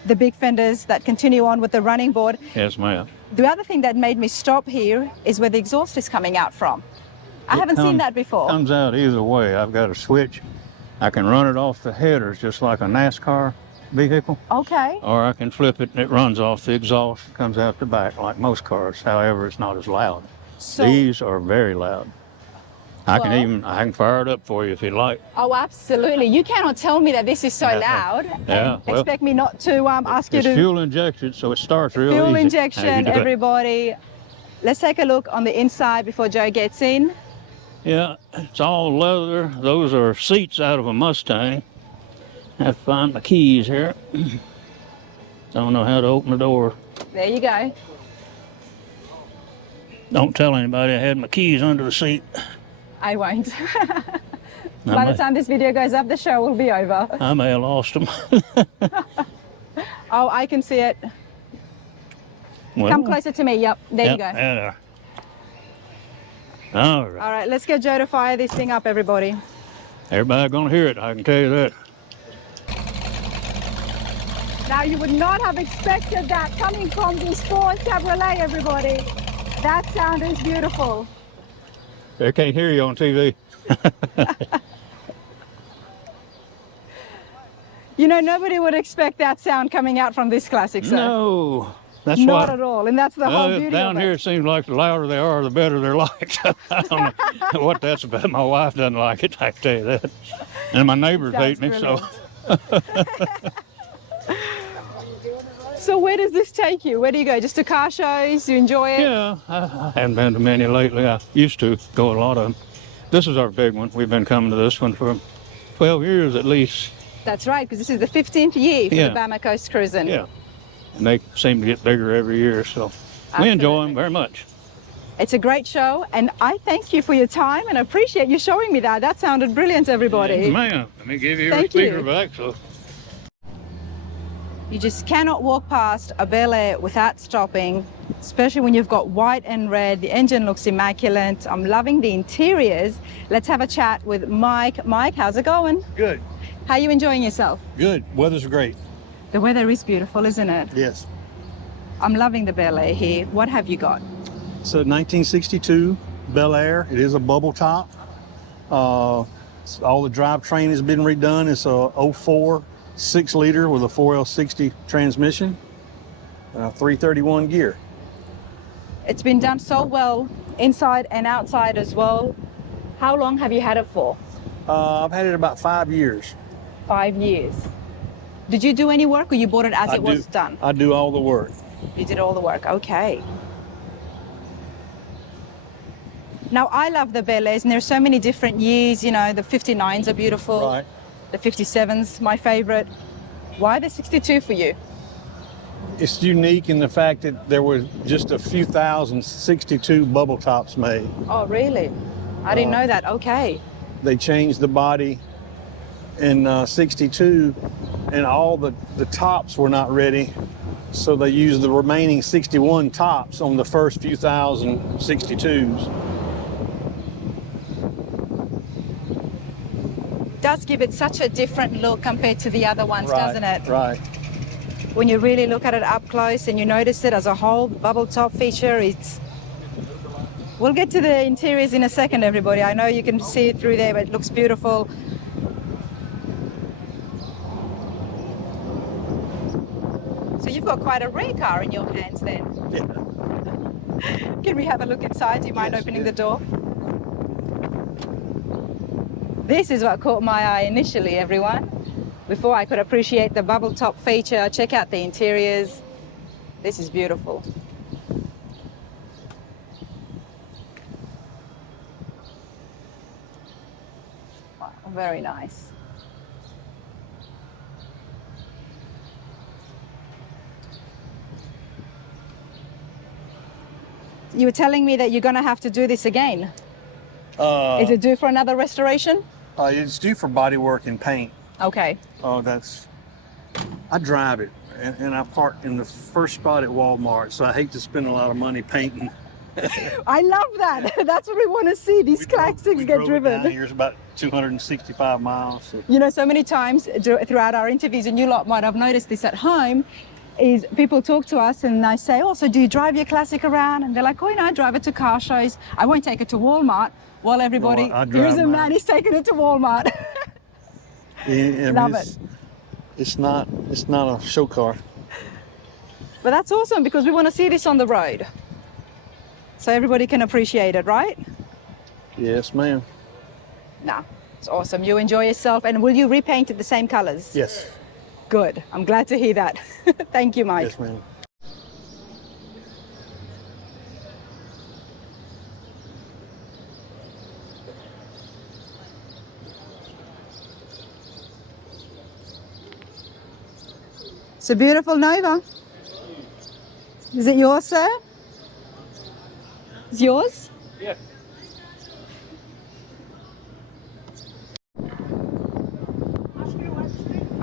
the big fenders that continue on with the running board. Yes, ma'am. The other thing that made me stop here is where the exhaust is coming out from. I haven't seen that before. Comes out either way. I've got a switch. I can run it off the headers just like a NASCAR vehicle. Okay. Or I can flip it and it runs off the exhaust. It comes out the back like most cars. However, it's not as loud. So, These are very loud. I can fire it up for you if you like. oh, absolutely. You cannot tell me that this is so loud. Yeah, And well, expect me not to ask you It's to... fuel injected, so it starts real Fuel easy. How you injection, do it. everybody. Let's take a look on the inside before Joe gets in. Yeah, it's all leather. Those are seats out of a Mustang. I have to find my keys here. Don't know how to open the door. There you go. Don't tell anybody I had my keys under the seat. I won't. By the time this video goes up, the show will be over. I may have lost them. Oh, I can see it. Well, Come closer to me. Yep, there you go. There. All right. All right, let's get Joe to fire this thing up, everybody. Everybody gonna hear it, I can tell you that. Now, you would not have expected that coming from this Ford Cabriolet, everybody. That sound is beautiful. They can't hear you on TV. You know, nobody would expect that sound coming out from this classic, sir. No, that's Not why. at all, and that's the whole beauty Down of here, it. it seems like the louder they are, the better they're liked. I don't know what that's about. My wife doesn't like it, I can tell you that. And my neighbors hate me, so. So where does this take you? Where do you go? Just to car shows? You enjoy it? Yeah, I haven't been to many lately. I used to go a lot of them. This is our big one. We've been coming to this one for 12 years at least. That's right, because this is the 15th year for Yeah. the Bama Coast Cruisin. Yeah, and they seem to get bigger every year, so we enjoy them very much. It's a great show, and I thank you for your time and appreciate you showing me that. That sounded brilliant, everybody. Yes, ma'am. Let me give you your Thank speaker you. back. So. You just cannot walk past a Belair without stopping, especially when you've got white and red. The engine looks immaculate. I'm loving the interiors. Let's have a chat with Mike. Mike, how's it going? Good. How are you enjoying yourself? Good. Weather's great. The weather is beautiful, isn't it? Yes. I'm loving the Belair here. What have you got? It's a 1962 Belair. It is a bubble top. All the drivetrain has been redone. It's a 04 6-liter with a 4L60 transmission, 331 gear. It's been done so well inside and outside as well. How long have you had it for? I've had it about 5 years. 5 years. Did you do any work or you bought it as it was done? I do all the work. You did all the work, okay. Now, I love the Belairs, and there's so many different years. You know, the 59s are beautiful. Right. The 57's my favorite. Why the 62 for you? It's unique in the fact that there were just a few thousand 62 bubble tops made. Oh, really? I didn't know that. Okay. They changed the body in 62, and all the tops were not ready. So they used the remaining 61 tops on the first few thousand 62s. Does give it such a different look compared to the other ones, doesn't it? Right. When you really look at it up close and you notice it as a whole, the bubble top feature, it's... We'll get to the interiors in a second, everybody. I know you can see it through there, but it looks beautiful. So you've got quite a rare car in your hands then. Yeah. Can we have a look inside? Do you mind opening the door? This is what caught my eye initially, everyone. Before I could appreciate the bubble top feature, check out the interiors. This is beautiful. Wow, very nice. You were telling me that you're going to have to do this again. Is it due for another restoration? It's due for body work and paint. Okay. Oh, I drive it, and I park in the first spot at Walmart, so I hate to spend a lot of money painting. I love that. That's what we want to see. These classics get driven. Here's about 265 miles. So. You know, so many times throughout our interviews, and you lot might have noticed this at home, is people talk to us and they say, oh, so do you drive your classic around? And they're like, oh, you know, I drive it to car shows. I won't take it to Walmart. Well, everybody, here's a man, he's taking it to Walmart. Love it. It's not a show car. But that's awesome because we want to see this on the road. So everybody can appreciate it, right? Yes, ma'am. Nah, it's awesome. You enjoy yourself. And will you repaint it the same colors? Yes. Good. I'm glad to hear that. Thank you, Mike. Yes, ma'am. It's a beautiful Nova. Is it yours, sir? It's yours? Yeah.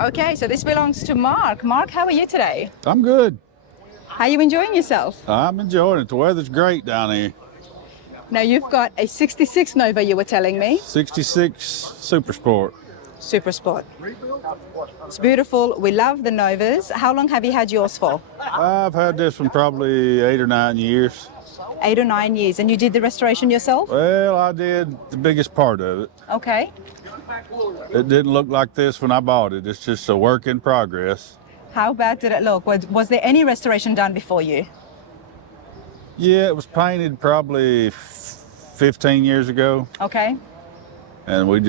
Okay, so this belongs to Mark. Mark, how are you today? I'm good. How are you enjoying yourself? I'm enjoying it. The weather's great down here. Now, you've got a 66 Nova, you were telling me. 66 Super Sport. Super Sport. It's beautiful. We love the Novas. How long have you had yours for? I've had this one probably 8 or 9 years. 8 or 9 years. And you did the restoration yourself? Well, I did the biggest part of it. Okay. It didn't look like this when I bought it. It's just a work in progress. How bad did it look? Was there any restoration done before you? Yeah, it was painted probably 15 years ago. Okay. And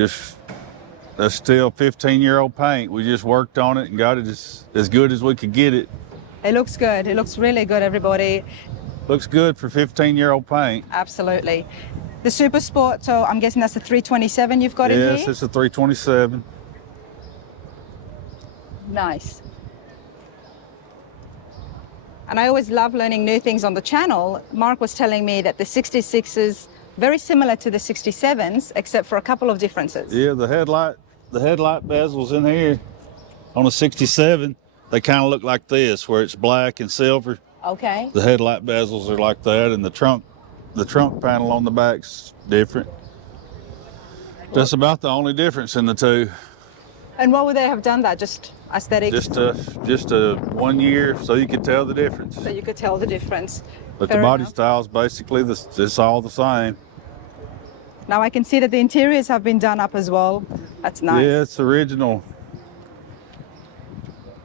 that's still 15-year-old paint. We just worked on it and got it as good as we could get it. It looks good. It looks really good, everybody. Looks good for 15-year-old paint. Absolutely. The Super Sport, so I'm guessing that's the 327 you've got in here? Yes, it's a 327. Nice. And I always love learning new things on the channel. Mark was telling me that the 66s very similar to the 67s, except for a couple of differences. Yeah, the headlight bezels in here on a 67, they kind of look like this, where it's black and silver. Okay. The headlight bezels are like that, and the trunk panel on the back's different. That's about the only difference in the two. And what would they have done that? Just aesthetic? Just a 1 year, so you could tell the difference. So you could tell the difference. But Fair the body enough. style's basically it's all the same. Now I can see that the interiors have been done up as well. That's nice. Yeah, it's original.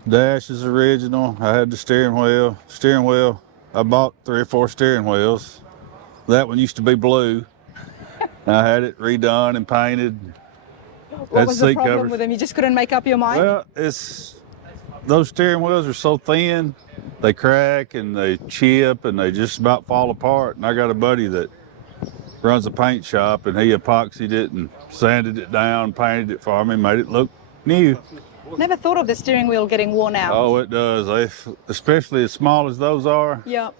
Dash is original. I had the steering wheel. I bought 3 or 4 steering wheels. That one used to be blue. I had it redone and painted. What was the seat problem covers. with them? You just couldn't make up your mind? Well, those steering wheels are so thin, they crack and they chip and they just about fall apart. And I got a buddy that runs a paint shop, and he epoxied it and sanded it down, painted it for me, made it look new. Never thought of the steering wheel getting worn out. Oh, it does. Especially as small as those are, Yeah.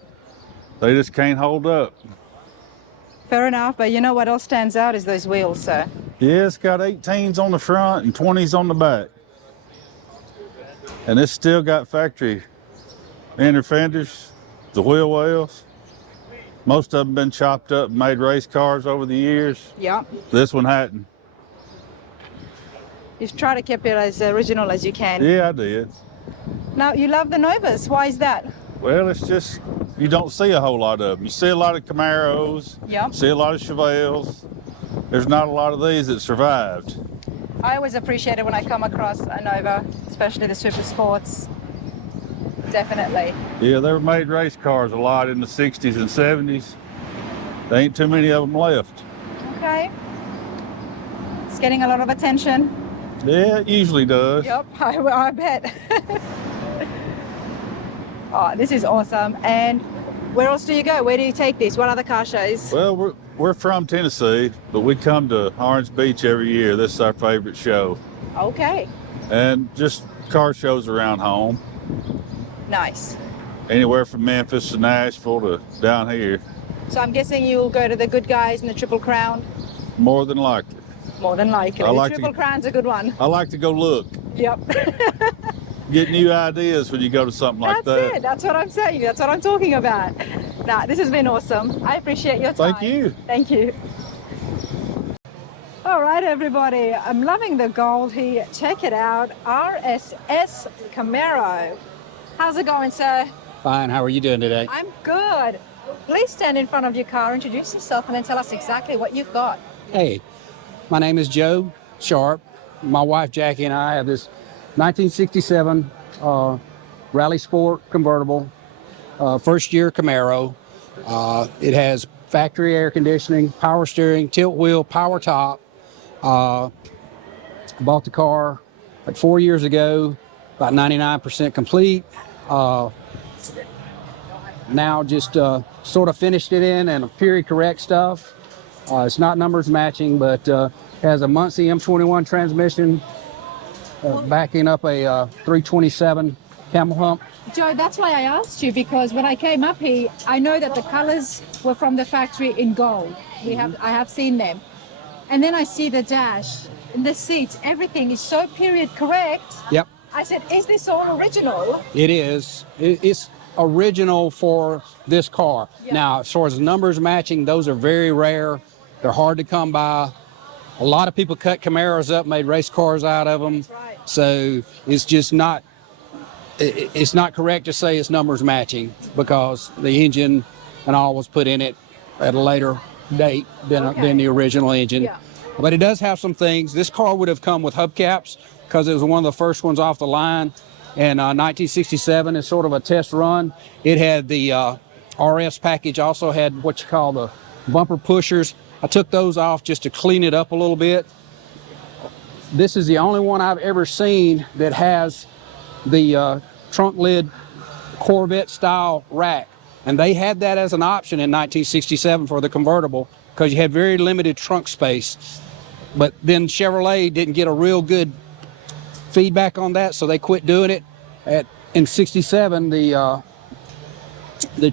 they just can't hold up. Fair enough, but you know what else stands out is those wheels, sir. Yeah, it's got 18s on the front and 20s on the back. And it's still got factory inner fenders, the wheel wells. Most of them been chopped up and made race cars over the years. Yeah. This one hadn't. You've tried to keep it as original as you can. Yeah, I did. Now, you love the Novas. Why is that? Well, it's just, you don't see a whole lot of them. You see a lot of Camaros, Yep. see a lot of Chevelles. There's not a lot of these that survived. I always appreciate it when I come across a Nova, especially the Super Sports. Definitely. Yeah, they were made race cars a lot in the 60s and 70s. There ain't too many of them left. Okay. It's getting a lot of attention. Yeah, it usually does. Yep, I bet. Oh, this is awesome. And where else do you go? Where do you take this? What other car shows? Well, we're from Tennessee, but we come to Orange Beach every year. This is our favorite show. Okay. And just car shows around home. Nice. Anywhere from Memphis to Nashville to down here. So I'm guessing you'll go to the Good Guys and the Triple Crown? More than likely. More than likely. I The like Triple to- Crown's a good one. I like to go look. Yep. Get new ideas when you go to something like That's that. it. That's what I'm saying. That's what I'm talking about. Nah, this has been awesome. I appreciate your time. Thank you. Thank you. All right, everybody. I'm loving the gold here. Check it out. RSS Camaro. How's it going, sir? Fine. How are you doing today? I'm good. Please stand in front of your car, introduce yourself, and then tell us exactly what you've got. Hey, my name is Joe Sharp. My wife Jackie and I have this 1967 Rally Sport convertible, first year Camaro. It has factory air conditioning, power steering, tilt wheel, power top. Bought the car like 4 years ago, about 99% complete. Now just sort of finished it in and a period correct stuff. It's not numbers matching, but has a Muncie M21 transmission, backing up a 327 camel hump. Joe, that's why I asked you, because when I came up here, I know that the colors were from the factory in gold. I have seen them. And then I see the dash, and the seats, everything is so period correct. Yep, I said, is this all original? it is. It's original for this car. Yeah. Now, as far as numbers matching, those are very rare. They're hard to come by. A lot of people cut Camaros up, made race cars out of them. Right. So it's just not, it's not correct to say it's numbers matching because the engine and all was put in it at a later date than the original engine. Yeah. But it does have some things. This car would have come with hubcaps because it was one of the first ones off the line. And 1967 is sort of a test run. It had the RS package, also had what you call the bumper pushers. I took those off just to clean it up a little bit. This is the only one I've ever seen that has the trunk lid Corvette style rack. And they had that as an option in 1967 for the convertible because you had very limited trunk space. But then Chevrolet didn't get a real good feedback on that, so they quit doing it. In 67, the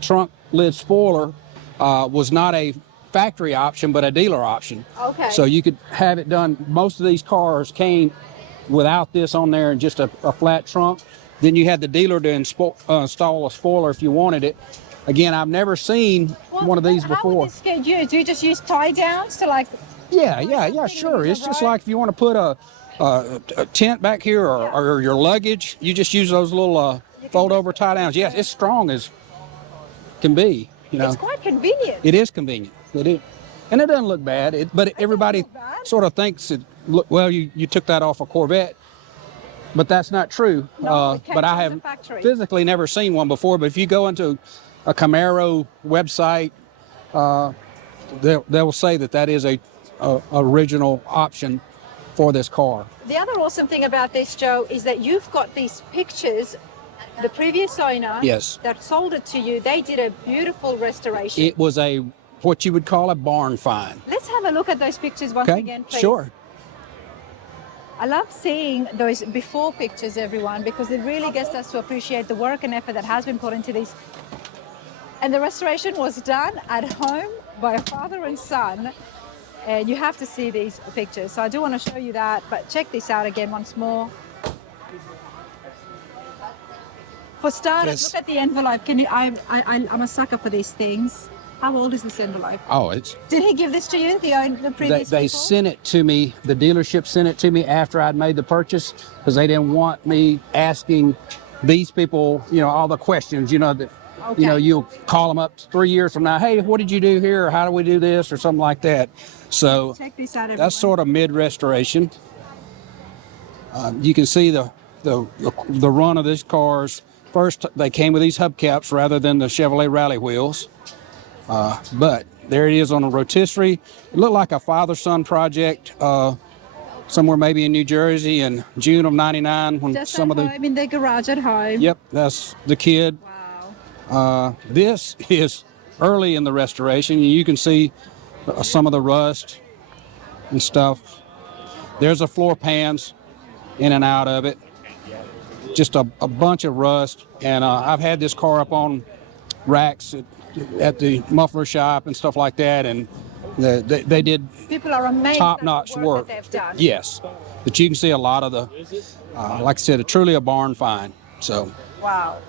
trunk lid spoiler was not a factory option, but a dealer option. Okay. So you could have it done. Most of these cars came without this on there and just a flat trunk. Then you had the dealer to install a spoiler if you wanted it. Again, I've never seen one of these before. How would this get used? Do you just use tie downs to like? Yeah, sure. It's just like if you want to put a tent back here or your luggage, you just use those little fold over tie downs. Yes, it's strong as can be. You know, It's quite convenient. it is convenient. It is, and it doesn't look bad. But everybody sort of thinks it. Look, well, you took that off a Corvette, but that's not true. No, it came but I from the have factory. physically never seen one before. But if you go into a Camaro website, they will say that is a original option for this car. The other awesome thing about this, Joe, is that you've got these pictures. The previous owner Yes. that sold it to you, they did a beautiful restoration. It was what you would call a barn find. Let's have a look at those pictures once again, please. Sure. I love seeing those before pictures, everyone, because it really gets us to appreciate the work and effort that has been put into these. And the restoration was done at home by a father and son. And you have to see these pictures. So I do want to show you that, but check this out again once more. For starters, look at the envelope. Can you? I'm a sucker for these things. How old is this envelope? Oh, it's. Did he give this to you? The previous. They sent it to me. The dealership sent it to me after I'd made the purchase because they didn't want me asking these people, all the questions. That. Okay. You'll call them up 3 years from now. Hey, what did you do here? Or how do we do this? Or something like that. So check this out, everyone. That's sort of mid-restoration. You can see the run of these cars. First, they came with these hubcaps rather than the Chevrolet rally wheels. But there it is on a rotisserie. It looked like a father-son project somewhere maybe in New Jersey in June of '99 when Just some at of the. home, in their garage at home. Yep, that's the kid. This is early in the restoration. You can see some of the rust and stuff. There's a floor pans in and out of it. Just a bunch of rust. And I've had this car up on racks at the muffler shop and stuff like that. And they did People are amazed top-notch at the work. that they've done. Yes, but you can see a lot of the, like I said, truly a barn find. So. Wow.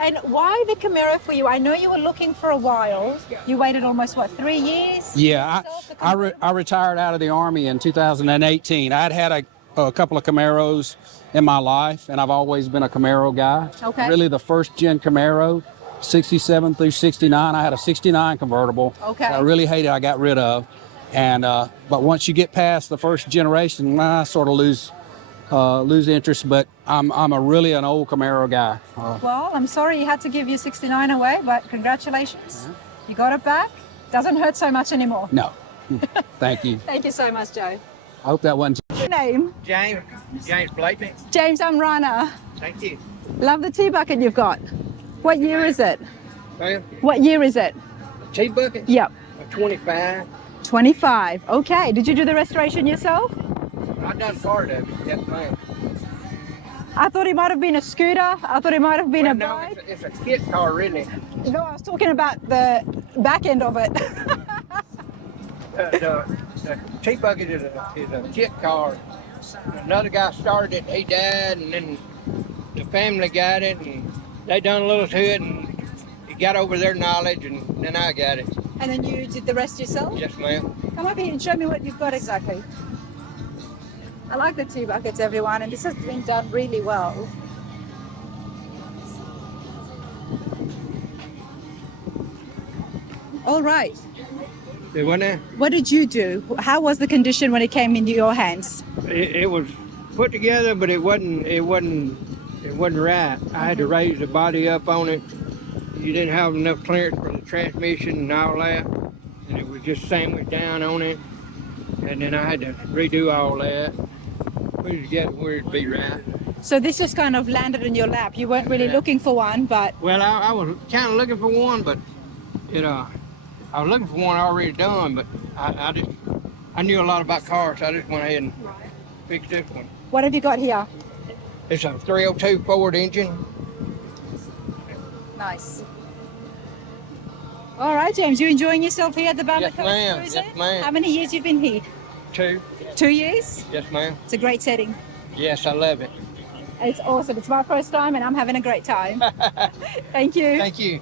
And why the Camaro for you? I know you were looking for a while. You waited almost, 3 years? Yeah, I retired out of the Army in 2018. I'd had a couple of Camaros in my life, and I've always been a Camaro guy. Okay. Really the first gen Camaro, 67 through 69. I had a 69 convertible. Okay. I really hated I got rid of. And but once you get past the first generation, I sort of lose interest, but I'm really an old Camaro guy. Well, I'm sorry you had to give your 69 away, but congratulations. You got it back. Doesn't hurt so much anymore. No. Thank you. Thank you so much, Joe. I hope that wasn't. What's your name? James Blakeney. James, I'm Rana. Thank you. Love the tea bucket you've got. What year is it? Well, What year is it? tea bucket? Yep. 25. 25. Okay. Did you do the restoration yourself? I done part of it. Yes, ma'am. I thought it might have been a scooter. I thought it might have been a No, bike. it's a kit car, really. No, I was talking about the back end of it. The tea bucket is a kit car. Another guy started it, he died, and then the family got it, and they done a little to it, and it got over their knowledge, and then I got it. And then you did the rest yourself? Yes, ma'am. Come up here and show me what you've got exactly. I like the tea buckets, everyone, and this has been done really well. All right. What did you do? How was the condition when it came into your hands? It was put together, but it wasn't right. I had to raise the body up on it. You didn't have enough clearance for the transmission and all that, and it was just sandwiched down on it. And then I had to redo all that. Put it together where it'd be right. So this just kind of landed in your lap. You weren't really looking for one, but Well, I was kind of looking for one, but I was looking for one already done, but I knew a lot about cars, so I just went ahead and fixed this one. what have you got here? It's a 302 Ford engine. Nice. All right, James, you enjoying yourself here at the Bama Yes, Coast ma'am. Cruisin? Yes, ma'am. How many years you've been here? 2. 2 years? Yes, ma'am. It's a great setting. Yes, I love it. It's awesome. It's my first time and I'm having a great time. Thank you. Thank you.